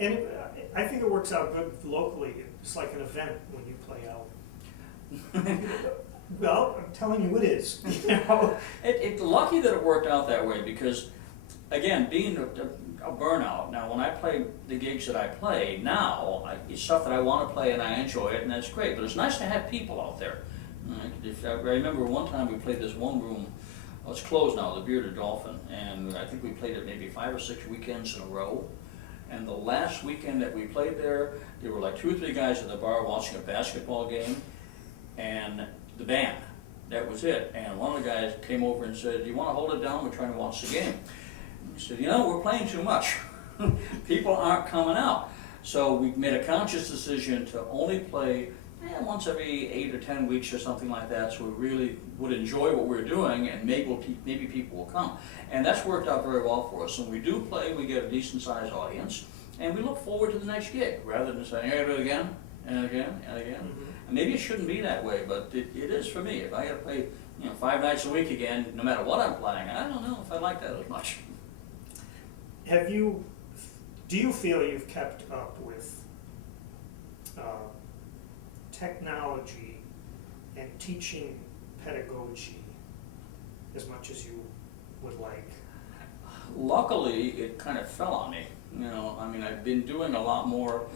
And I think it works out good locally. It's like an event when you play out. Well, I'm telling you it is. You know? It's lucky that it worked out that way because, again, being a burnout, now when I play the gigs that I play now, it's stuff that I want to play and I enjoy it and that's great, but it's nice to have people out there. I remember one time we played this one room, it's closed now, the Bearded Dolphin, and I think we played it maybe 5 or 6 weekends in a row. And the last weekend that we played there were like 2 or 3 guys at the bar watching a basketball game and the band. That was it. And one of the guys came over and said, do you want to hold it down? We're trying to watch the game. He said, you know, we're playing too much. People aren't coming out. So we made a conscious decision to only play once every 8 or 10 weeks or something like that, so we really would enjoy what we're doing and maybe people will come. And that's worked out very well for us. When we do play, we get a decent sized audience and we look forward to the next gig rather than saying, I gotta do it again and again and again. Mm-hmm. And maybe it shouldn't be that way, but it is for me. If I gotta play 5 nights a week again, no matter what I'm playing, I don't know if I like that as much. Do you feel you've kept up with technology and teaching pedagogy as much as you would like? Luckily, it kind of fell on me. You know, I mean, I've been doing a lot more.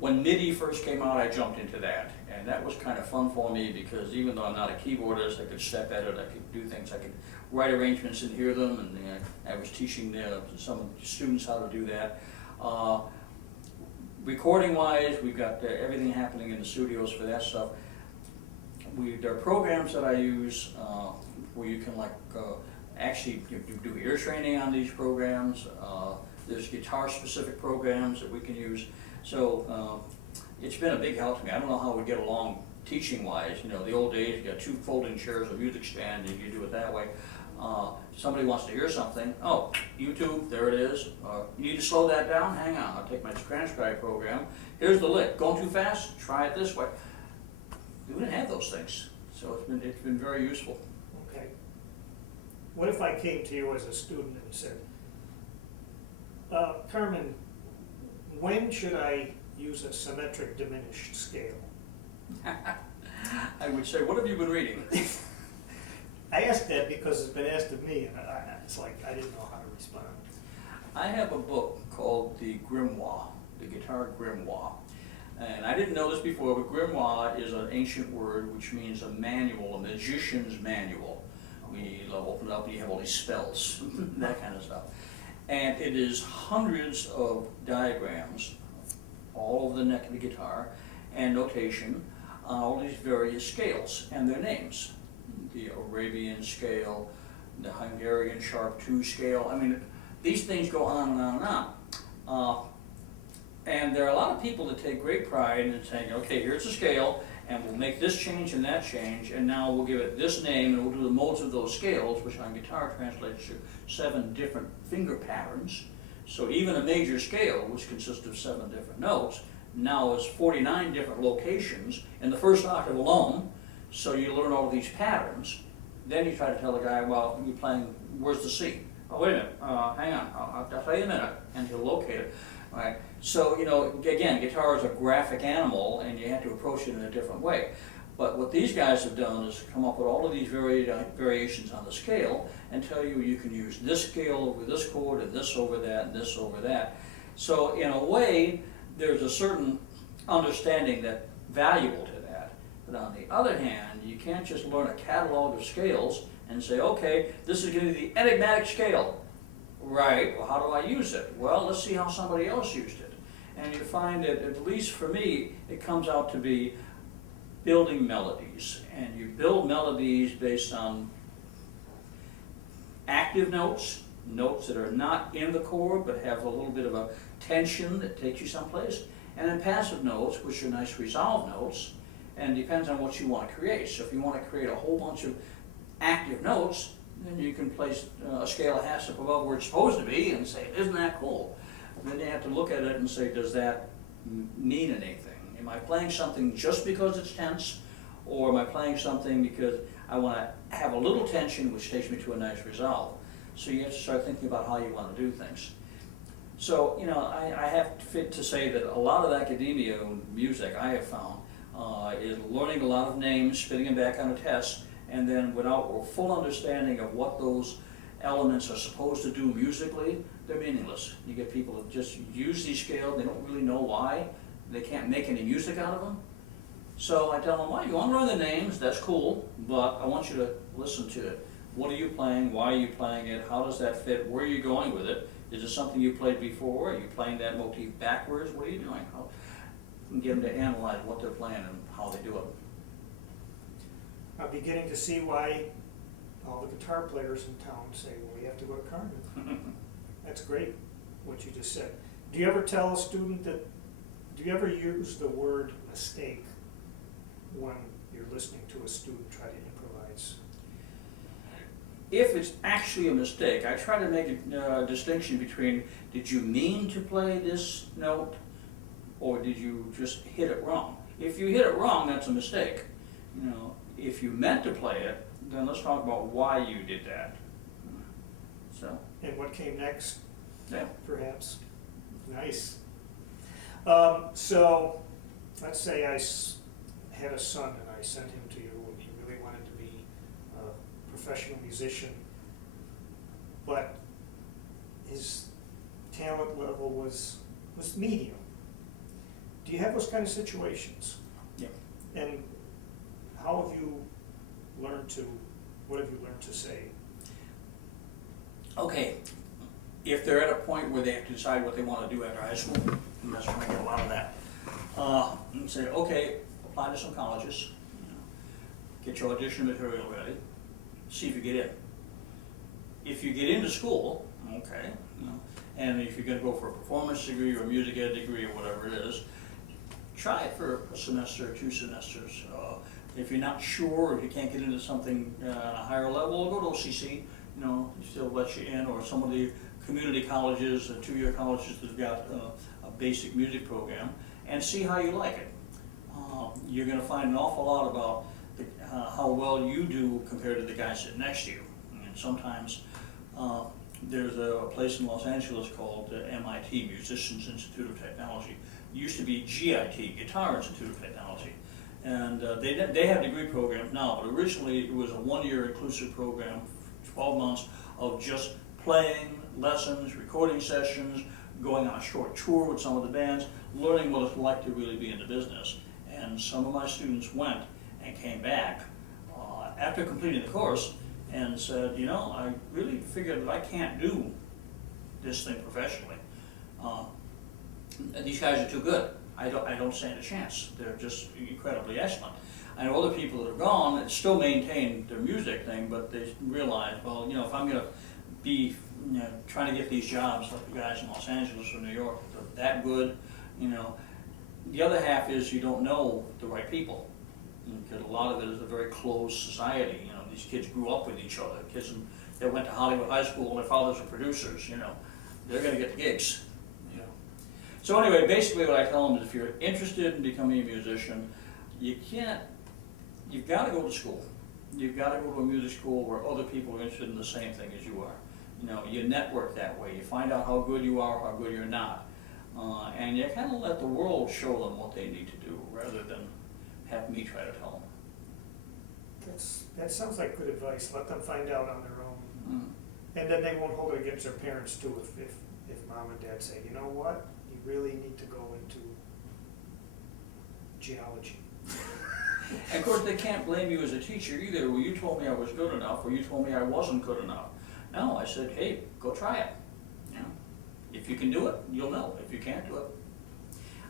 When MIDI first came out, I jumped into that, and that was kind of fun for me because even though I'm not a keyboardist, I could step at it, I could do things, I could write arrangements and hear them, and I was teaching some students how to do that. Recording-wise, we've got everything happening in the studios for that stuff. There are programs that I use where you can actually do ear training on these programs. There's guitar-specific programs that we can use. So it's been a big help to me. I don't know how we get along teaching-wise. You know, the old days, you got 2 folding chairs, a music stand, and you do it that way. Somebody wants to hear something, oh, YouTube, there it is. You need to slow that down? Hang on, I'll take my transcribe program. Here's the lick. Going too fast? Try it this way. We didn't have those things, so it's been very useful. okay? What if I came to you as a student and said, Carmen, when should I use a symmetric diminished scale? I would say, what have you been reading? I asked that because it's been asked of me, and it's like I didn't know how to respond. I have a book called the Grimoire, the Guitar Grimoire. And I didn't know this before, but grimoire is an ancient word which means a manual, a magician's manual. We open it up and you have all these spells, that kind of stuff. And it is hundreds of diagrams all over the neck of the guitar and notation on all these various scales and their names. The Arabian scale, the Hungarian sharp 2 scale. I mean, these things go on and on and on. And there are a lot of people that take great pride in saying, okay, here's the scale, and we'll make this change and that change, and now we'll give it this name, and we'll do the modes of those scales, which on guitar translates to 7 different finger patterns. So even a major scale, which consists of 7 different notes, now is 49 different locations in the first octave alone. So you learn all of these patterns. Then you try to tell the guy, well, you're playing, where's the C? Oh, wait a minute, hang on, I'll tell you in a minute, and he'll locate it. Right. So, you know, again, guitar is a graphic animal, and you have to approach it in a different way. But what these guys have done is come up with all of these variations on the scale and tell you you can use this scale over this chord, and this over that, and this over that. So, in a way, there's a certain understanding that's valuable to that. But on the other hand, you can't just learn a catalog of scales and say, okay, this is going to be the enigmatic scale. Right, well, how do I use it? Well, let's see how somebody else used it. And you find that, at least for me, it comes out to be building melodies. And you build melodies based on active notes, notes that are not in the chord but have a little bit of a tension that takes you someplace, and then passive notes, which are nice resolved notes, and depends on what you want to create. So if you want to create a whole bunch of active notes, then you can place a scale a half step above where it's supposed to be and say, isn't that cool? And then you have to look at it and say, does that mean anything? Am I playing something just because it's tense, or am I playing something because I want to have a little tension which takes me to a nice resolve? So you have to start thinking about how you want to do things. So, you know, I have to say that a lot of academia music I have found is learning a lot of names, spitting them back on a test, and then without a full understanding of what those elements are supposed to do musically, they're meaningless. You get people that just use these scales, they don't really know why, they can't make any music out of them. So I tell them, well, you want to learn the names, that's cool, but I want you to listen to it. What are you playing? Why are you playing it? How does that fit? Where are you going with it? Is it something you played before? Are you playing that motif backwards? What are you doing? And get them to analyze what they're playing and how they do it. I'm beginning to see why all the guitar players in town say, well, you have to go to Carmen. That's great, what you just said. Do you ever tell a student that, do you ever use the word mistake when you're listening to a student try to improvise? If it's actually a mistake, I try to make a distinction between, did you mean to play this note, or did you just hit it wrong? If you hit it wrong, that's a mistake. You know, if you meant to play it, then let's talk about why you did that. So. And what came next? Yeah. Perhaps. Nice. So, let's say I had a son and I sent him to you and he really wanted to be a professional musician, but his talent level was medium. Do you have those kind of situations? Yeah. And how have you learned to, what have you learned to say? Okay, if they're at a point where they have to decide what they want to do after high school, and that's when I get a lot of that, and say, okay, apply to some colleges, you know, get your audition material ready, see if you get in. If you get into school, okay, you know, and if you're going to go for a performance degree or a music ed degree or whatever it is, try it for a semester or 2 semesters. If you're not sure, if you can't get into something on a higher level, go to OCC. You know, still let you in, or some of the community colleges, 2-year colleges that have got a basic music program, and see how you like it. You're going to find an awful lot about how well you do compared to the guy sitting next to you. And sometimes there's a place in Los Angeles called MIT, Musicians Institute of Technology. It used to be GIT, Guitar Institute of Technology. And they have degree programs now, but originally it was a one-year inclusive program, 12 months of just playing lessons, recording sessions, going on a short tour with some of the bands, learning what it's like to really be in the business. And some of my students went and came back after completing the course and said, you know, I really figured that I can't do this thing professionally. These guys are too good. I don't stand a chance. They're just incredibly excellent. I know other people that have gone that still maintain their music thing, but they realize, well, you know, if I'm going to be, you know, trying to get these jobs like the guys in Los Angeles or New York, they're that good, you know. The other half is you don't know the right people, because a lot of it is a very closed society. You know, these kids grew up with each other. Kids that went to Hollywood High School, their fathers were producers. You know, they're going to get the gigs. You know. So anyway, basically what I tell them is, if you're interested in becoming a musician, you've got to go to school. You've got to go to a music school where other people are interested in the same thing as you are. You know, you network that way. You find out how good you are, how good you're not. And you kind of let the world show them what they need to do, rather than have me try to tell them. That sounds like good advice. Let them find out on their own. Mm. And then they won't hold it against their parents too, if mom and dad say, you know what, you really need to go into geology. And of course, they can't blame you as a teacher either. Well, you told me I was good enough, or you told me I wasn't good enough. No, I said, hey, go try it. You know, if you can do it, you'll know. If you can't do it.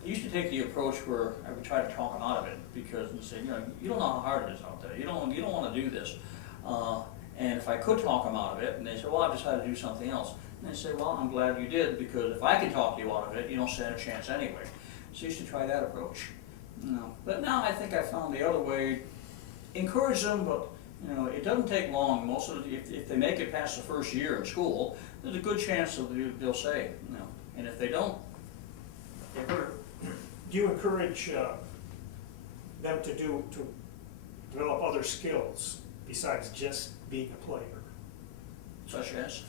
I used to take the approach where I would try to talk them out of it, because and say, you know, you don't know how hard it is out there. You don't want to do this. And if I could talk them out of it, and they say, well, I've decided to do something else. And I say, well, I'm glad you did, because if I can talk you out of it, you don't stand a chance anyway. So I used to try that approach. You know, but now I think I found the other way. Encourage them, but you know, it doesn't take long. Most of the, if they make it past the first year in school, there's a good chance that they'll say, you know. And if they don't, they hurt. Do you encourage them to develop other skills besides just being a player? Such as?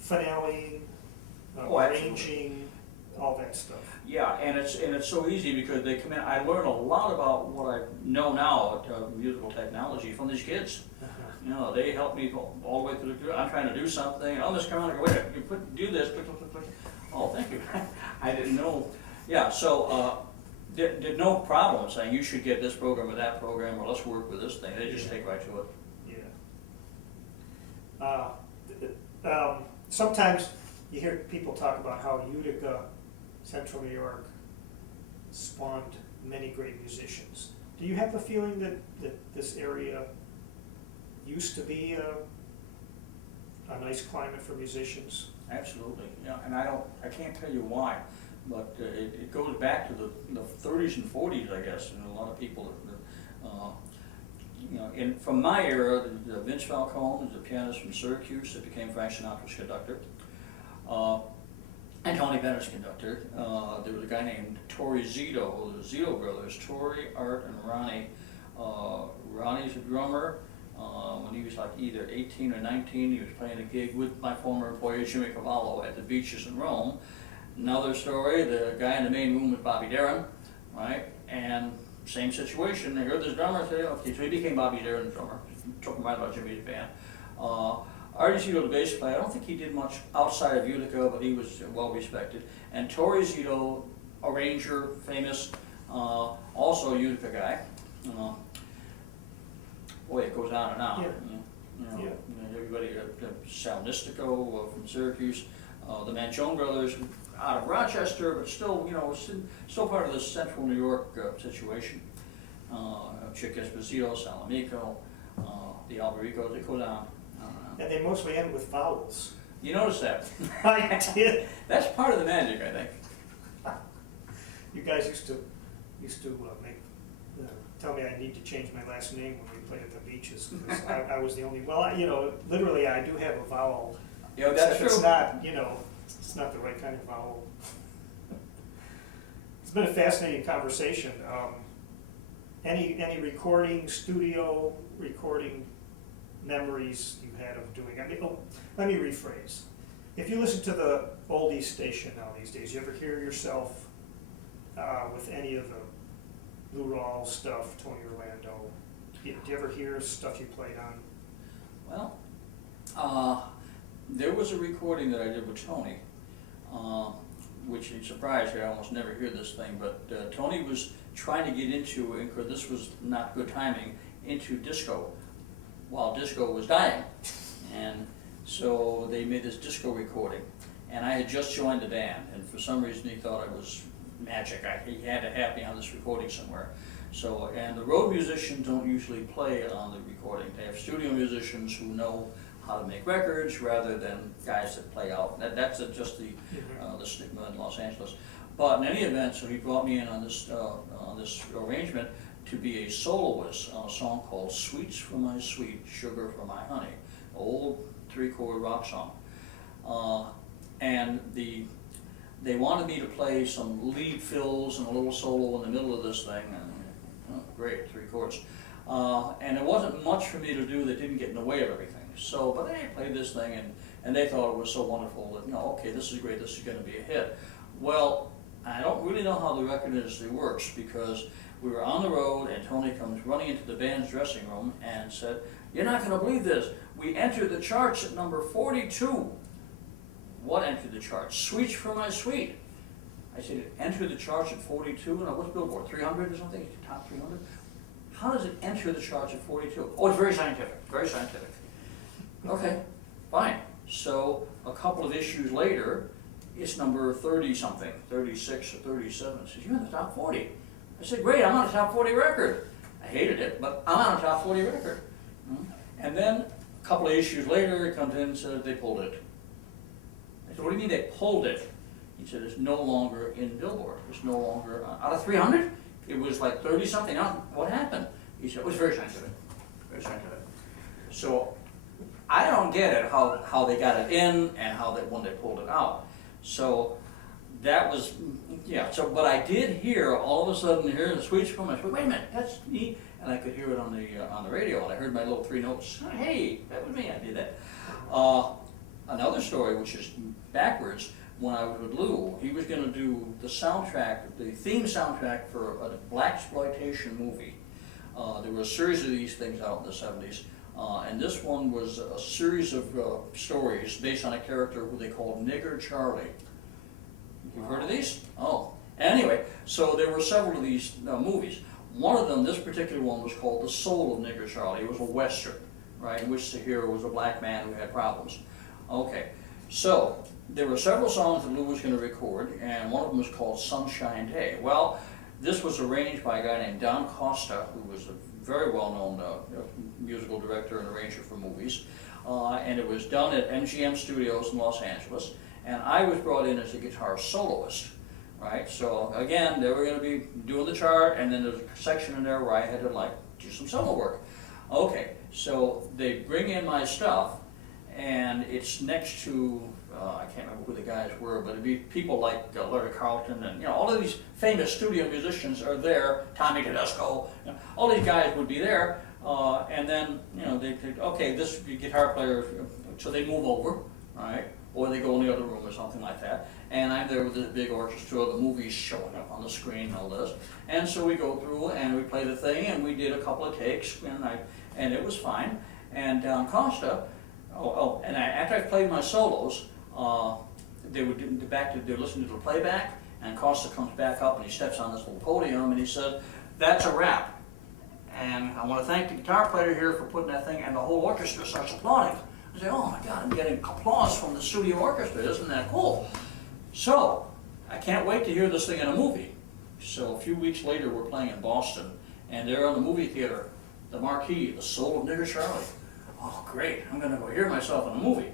Finaling, Oh, absolutely. arranging, all that stuff. Yeah, and it's so easy, because they come in. I learn a lot about what I know now at musical technology from these kids. You know, they help me go all the way through the. I'm trying to do something. Oh, Miss Caramanica, wait a minute, you do this. Oh, thank you. I didn't know. Yeah, so did no problem saying you should get this program or that program, or let's work with this thing. They just take right to it. Yeah. Sometimes you hear people talk about how Utica, Central New York, spawned many great musicians. Do you have a feeling that this area used to be a nice climate for musicians? Absolutely. Yeah, and I can't tell you why, but it goes back to the 30s and 40s, I guess, and a lot of people you know, from my era, Vince Falcone is a pianist from Syracuse that became Frank Sinatra's conductor, and Tony Bennett's conductor. There was a guy named Torrey Zito, the Zito brothers, Torrey, Art, and Ronnie. Ronnie's a drummer. When he was like either 18 or 19, he was playing a gig with my former employer, Jimmy Cavallo, at the Beaches in Rome. Another story, the guy in the main room was Bobby Darin, right? And same situation, they heard this drummer say, okay, so he became Bobby Darin, the drummer, talking right about Jimmy's band. Artie Zito, the bass player, I don't think he did much outside of Utica, but he was well respected. And Torrey Zito, arranger, famous, also a Utica guy. Boy, it goes on and on. Yeah. You know, everybody, Sal Nistico from Syracuse, the Manchone brothers out of Rochester, but still, you know, still part of the Central New York situation. Chick Esposito, Salamico, the Albericos, it goes on. And they mostly end with vowels. You notice that? I did. That's part of the magic, I think. You guys used to tell me I need to change my last name when we played at the Beaches, because I was the only, well, you know, literally I do have a vowel. Yeah, that's It's true. not, you know, it's not the right kind of vowel. It's been a fascinating conversation. any recording, studio recording memories you had of doing, I mean, let me rephrase. If you listen to the oldies station now these days, you ever hear yourself with any of the Lou Rawls stuff, Tony Orlando? Do you ever hear stuff you played on? Well, there was a recording that I did with Tony, which is surprised I almost never hear this thing, but Tony was trying to get into, and this was not good timing, into disco, while disco was dying. And so they made this disco recording, and I had just joined the band, and for some reason he thought I was magic. He had to have me on this recording somewhere. So, and the road musicians don't usually play on the recording. They have studio musicians who know how to make records rather than guys that play out. That's just the stigma in Los Angeles. But in any event, so he brought me in on this arrangement to be a soloist on a song called "Sweets for My Sweet, Sugar for My Honey," old 3-chord rock song. And they wanted me to play some lead fills and a little solo in the middle of this thing, and great, 3 chords. And it wasn't much for me to do that didn't get in the way of everything. So, but they played this thing, and they thought it was so wonderful that, okay, this is great, this is going to be a hit. Well, I don't really know how the record industry works, because we were on the road, and Tony comes running into the band's dressing room and said, "You're not going to believe this. We entered the charts at number 42. What entered the charts? Sweets for My Sweet. I said, "It entered the charts at 42? Now, what's Billboard, 300 or something? Top 300? How does it enter the charts at 42? Oh, it's very scientific, very scientific." Okay, fine. So a couple of issues later, it's number 30-something, 36 or 37. He says, "You're in the top 40. I said, "Great, I'm on a top 40 record." I hated it, but I'm on a top 40 record. And then a couple of issues later, it comes in and says they pulled it. I said, "What do you mean they pulled it?" He said, "It's no longer in Billboard. It's no longer, out of 300, it was like 30-something. What happened?" He said, "It was very scientific, very scientific." So I don't get it, how they got it in and when they pulled it out. So that was, yeah, so, but I did hear, all of a sudden, hear the Sweets from My Sweet, "Wait a minute, that's me," and I could hear it on the radio, and I heard my little 3 notes. "Hey, that was me, I did that." Another story, which is backwards, when I was with Lou, he was going to do the soundtrack, the theme soundtrack for a blaxploitation movie. There were a series of these things out in the 70s. And this one was a series of stories based on a character who they called Nigger Charlie. You've heard of these? Oh. Anyway, so there were several of these movies. One of them, this particular one, was called The Soul of Nigger Charlie. It was a Western, right, in which the hero was a black man who had problems. Okay, so there were several songs that Lou was going to record, and one of them was called Sunshine Day. Well, this was arranged by a guy named Don Costa, who was a very well-known musical director and arranger for movies, and it was done at MGM Studios in Los Angeles, and I was brought in as a guitar soloist, right? So again, they were going to be doing the chart, and then there's a section in there where I had to do some solo work. Okay, so they bring in my stuff, and it's next to, I can't remember who the guys were, but it'd be people like Larry Carlton, and all of these famous studio musicians are there, Tommy Tedesco, all these guys would be there, and then, okay, this guitar player, so they move over, right, or they go in the other room or something like that, and I'm there with this big orchestra, the movie's showing up on the screen and all this, and so we go through and we play the thing, and we did a couple of takes, and it was fine, and Don Costa, and after I played my solos, they would they were listening to the playback, and Costa comes back up and he steps on this little podium and he said, "That's a wrap. And I want to thank the guitar player here for putting that thing," and the whole orchestra starts applauding. I say, "Oh my God, I'm getting applause from the studio orchestra, isn't that cool?" So, I can't wait to hear this thing in a movie. So a few weeks later we're playing in Boston, and they're on the movie theater, the marquee, The Soul of Nigger Charlie. Oh great, I'm going to go hear myself in a movie.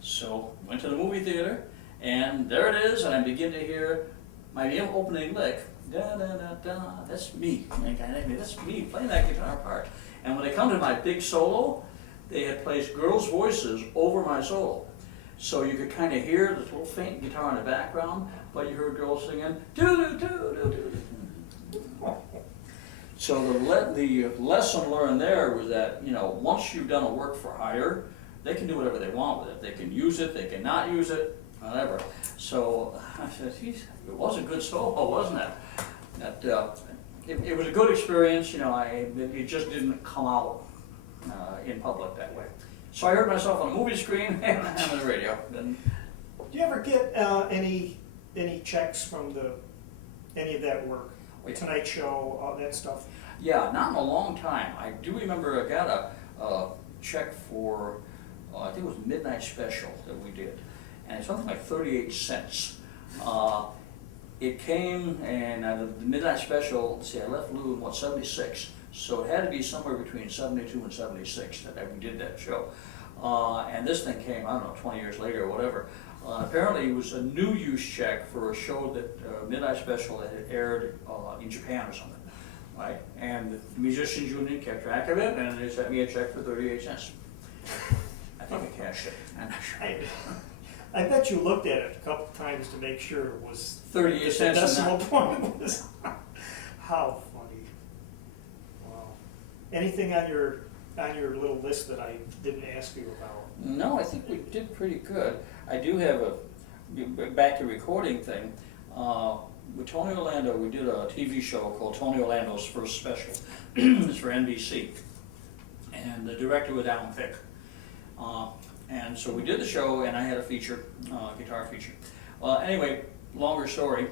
So, went to the movie theater, and there it is, and I begin to hear my opening lick, da da da da, that's me, that's me playing that guitar part. And when they come to my big solo, they had placed girls' voices over my solo. So you could kind of hear this little faint guitar in the background, but you heard girls singing, doo doo doo doo doo. So the lesson learned there was that, you know, once you've done a work for hire, they can do whatever they want with it. They can use it, they can not use it, whatever. So I said, geez, it was a good solo, wasn't it? It was a good experience, you know, it just didn't come out in public that way. So I heard myself on a movie screen and on the radio. And Do you ever get any checks from any of that work? Tonight Show, all that stuff? yeah, not in a long time. I do remember I got a check for, I think it was Midnight Special that we did, and it's something like 38 cents. It came, and the Midnight Special, let's see, I left Lou in, 76, so it had to be somewhere between 72 and 76 that we did that show. And this thing came, I don't know, 20 years later or whatever. Apparently it was a new use check for a show that, Midnight Special, that had aired in Japan or something, right? And the musicians union kept track of it, and they sent me a check for 38 cents. I think I cashed it. I'm not sure. I bet you looked at it a couple times to make sure it was 38 cents. The decimal point was. How funny! Wow. Anything on your little list that I didn't ask you about? No, I think we did pretty good. I do have back to recording thing. With Tony Orlando, we did a TV show called Tony Orlando's First Special. It's for NBC, and the director was Alan Thicke. And so we did the show, and I had a feature, guitar feature. Anyway, longer story.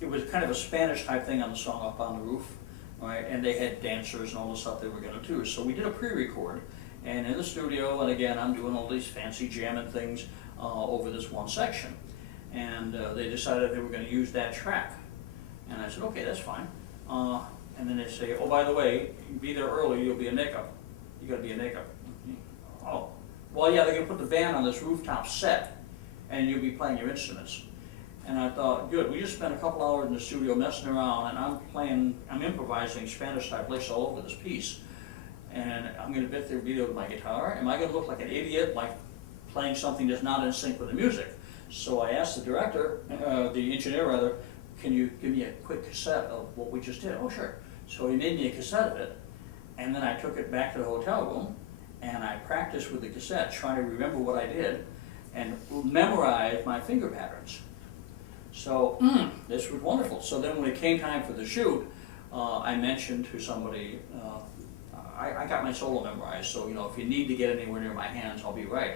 It was kind of a Spanish type thing on the song Up on the Roof, right? And they had dancers and all the stuff they were going to do. So we did a pre-record, and in the studio, and again, I'm doing all these fancy jamming things over this one section. And they decided they were going to use that track. And I said, okay, that's fine. And then they say, oh, by the way, be there early, you'll be in makeup. You got to be in makeup. Oh, well, yeah, they're going to put the band on this rooftop set, and you'll be playing your instruments. And I thought, good, we just spent a couple hours in the studio messing around, and I'm improvising Spanish-type licks all over this piece. And I'm going to be there with my guitar. Am I going to look like an idiot, like playing something that's not in sync with the music? So I asked the director, the engineer rather, can you give me a quick cassette of what we just did? Oh, sure. So he made me a cassette of it, and then I took it back to the hotel room, and I practiced with the cassette, trying to remember what I did, and memorize my finger patterns. So this was wonderful. So then when it came time for the shoot, I mentioned to somebody, I got my solo memorized, so you know, if you need to get anywhere near my hands, I'll be right.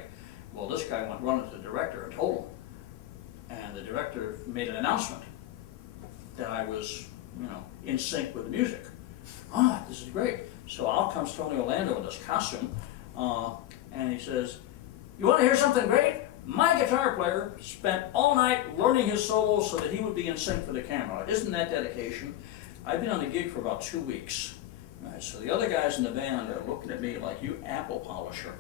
Well, this guy went running to the director and told him, and the director made an announcement that I was, you know, in sync with the music. This is great. So out comes Tony Orlando in this costume, and he says, you want to hear something great? My guitar player spent all night learning his solos so that he would be in sync for the camera. Isn't that dedication? I've been on the gig for about 2 weeks. Right, so the other guys in the band are looking at me like, you apple polisher.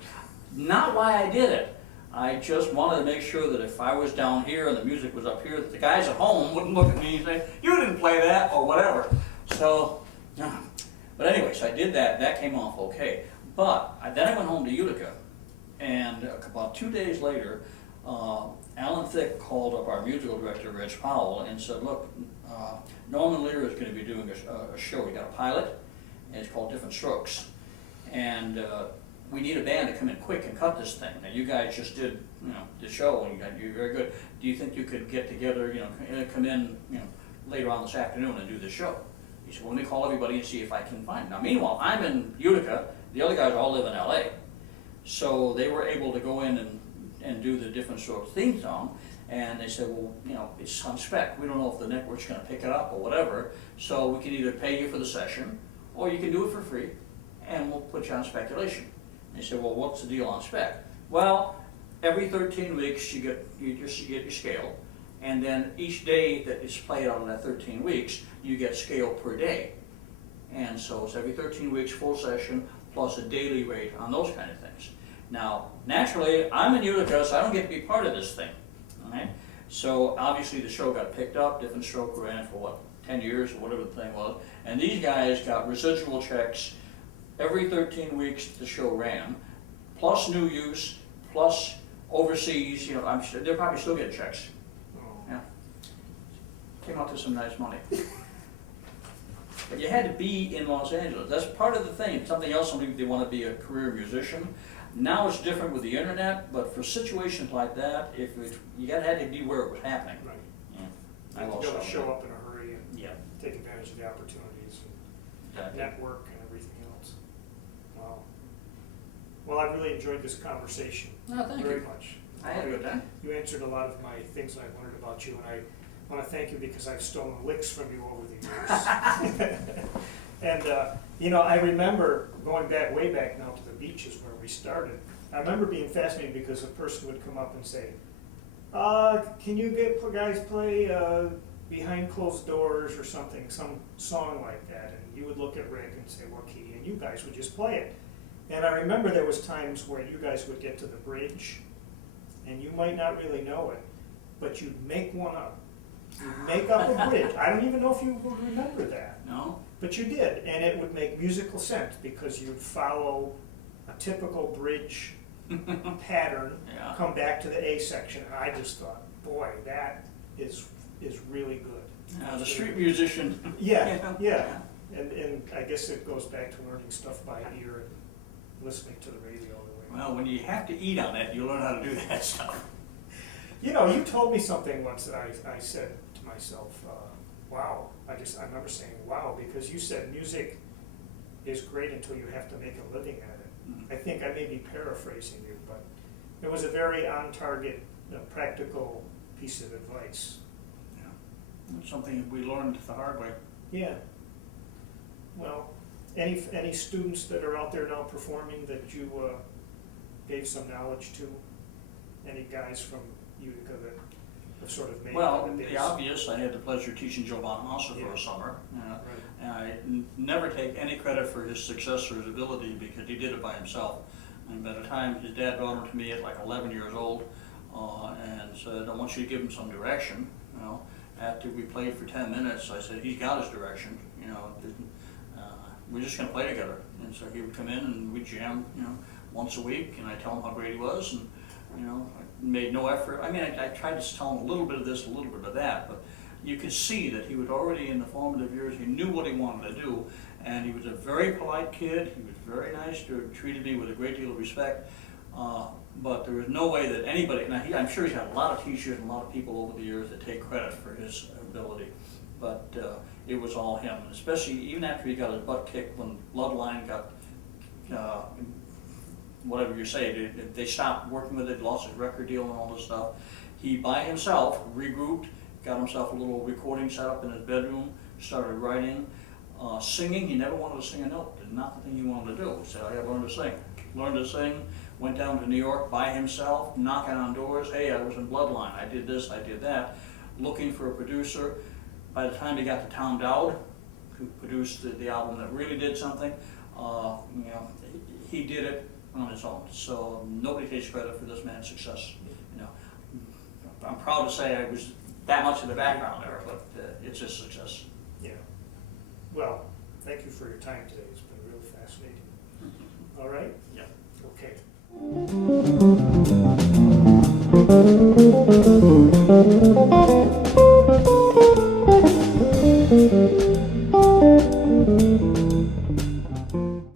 Not why I did it. I just wanted to make sure that if I was down here and the music was up here, that the guys at home wouldn't look at me and say, you didn't play that, or whatever. So, but anyways, I did that. That came off okay. But then I went home to Utica, and about 2 days later, Alan Thicke called up our musical director, Reg Powell, and said, look, Norman Lear is going to be doing a show. He got a pilot, and it's called Different Strokes. And we need a band to come in quick and cut this thing. Now, you guys just did, you know, the show, and you're very good. Do you think you could get together, you know, come in, you know, later on this afternoon and do this show? He said, well, let me call everybody and see if I can find them. Now, meanwhile, I'm in Utica. The other guys all live in LA. So they were able to go in and do the Different Strokes theme song. And they said, well, you know, it's on spec. We don't know if the network's going to pick it up or whatever. So we can either pay you for the session, or you can do it for free, and we'll put you on speculation. And they said, well, what's the deal on spec? Well, every 13 weeks you get your scale, and then each day that is played out of that 13 weeks, you get scale per day. And so it's every 13 weeks, full session, plus a daily rate on those kind of things. Now, naturally, I'm in Utica, so I don't get to be part of this thing. All right? So obviously the show got picked up. Different Stroke ran for what, 10 years or whatever the thing was. And these guys got residual checks every 13 weeks the show ran, plus new use, plus overseas. You know, I'm sure they're probably still getting checks. Yeah, came out to some nice money. but you had to be in Los Angeles. That's part of the thing. Something else, somebody they want to be a career musician. Now it's different with the internet, but for situations like that, you had to be where it was happening. Right. Yeah. You have to be able to show up in a hurry and Yeah. take advantage of the opportunities and Exactly. network and everything else. Wow. Well, I really enjoyed this conversation. No, thank very you. much. I had a good time. You answered a lot of my things I wondered about you, and I want to thank you because I've stolen licks from you over the years. And, you know, I remember going back, way back now to the beaches where we started. I remember being fascinated because a person would come up and say, can you guys play Behind Closed Doors or something, some song like that? And you would look at Rick and say, what key? And you guys would just play it. And I remember there was times where you guys would get to the bridge, and you might not really know it, but you'd make one up. You'd make up a bridge. I don't even know if you would remember that. No? But you did, and it would make musical sense because you'd follow a typical bridge pattern, Yeah. come back to the A section, and I just thought, boy, that is really good. The street musician. Yeah, yeah. And I guess it goes back to learning stuff by ear and listening to the radio. Well, when you have to eat on it, you learn how to do that stuff. You know, you told me something once that I said to myself, wow. I remember saying, wow, because you said music is great until you have to make a living at it. Mm-hmm. I think I may be paraphrasing you, but it was a very on-target, practical piece of advice. Yeah. It's something we learned the hard way. Yeah. Well, any students that are out there now performing that you gave some knowledge to? Any guys from Utica that have sort of made Well, the base? the obvious, I had the pleasure of teaching Joe Bonamassa for a summer. Right. And I never take any credit for his success or his ability because he did it by himself. And by the time his dad brought him to me at like 11 years old and said, I want you to give him some direction, you know. After we played for 10 minutes, I said, he's got his direction, you know. We're just going to play together. And so he would come in and we'd jam, you know, once a week, and I'd tell him how great he was, and, you know, I made no effort. I mean, I tried to tell him a little bit of this, a little bit of that, but you could see that he was already in the formative years, he knew what he wanted to do, and he was a very polite kid, he was very nice, treated me with a great deal of respect, but there was no way that anybody, now I'm sure he's had a lot of teachers and a lot of people over the years that take credit for his ability, but it was all him, especially even after he got his butt kicked when Bloodline got, whatever you say, they stopped working with it, lost his record deal and all this stuff. He, by himself, regrouped, got himself a little recording set up in his bedroom, started writing, singing. He never wanted to sing a note, did not the thing he wanted to do. He said, I gotta learn to sing. Learned to sing, went down to New York by himself, knocking on doors. Hey, I was in Bloodline, I did this, I did that, looking for a producer. By the time he got to Tom Dowd, who produced the album that really did something, you know, he did it on his own. So nobody takes credit for this man's success. You know, I'm proud to say I was that much in the background there, but it's his success. Yeah. Well, thank you for your time today. It's been really fascinating. All right? Yeah. Okay.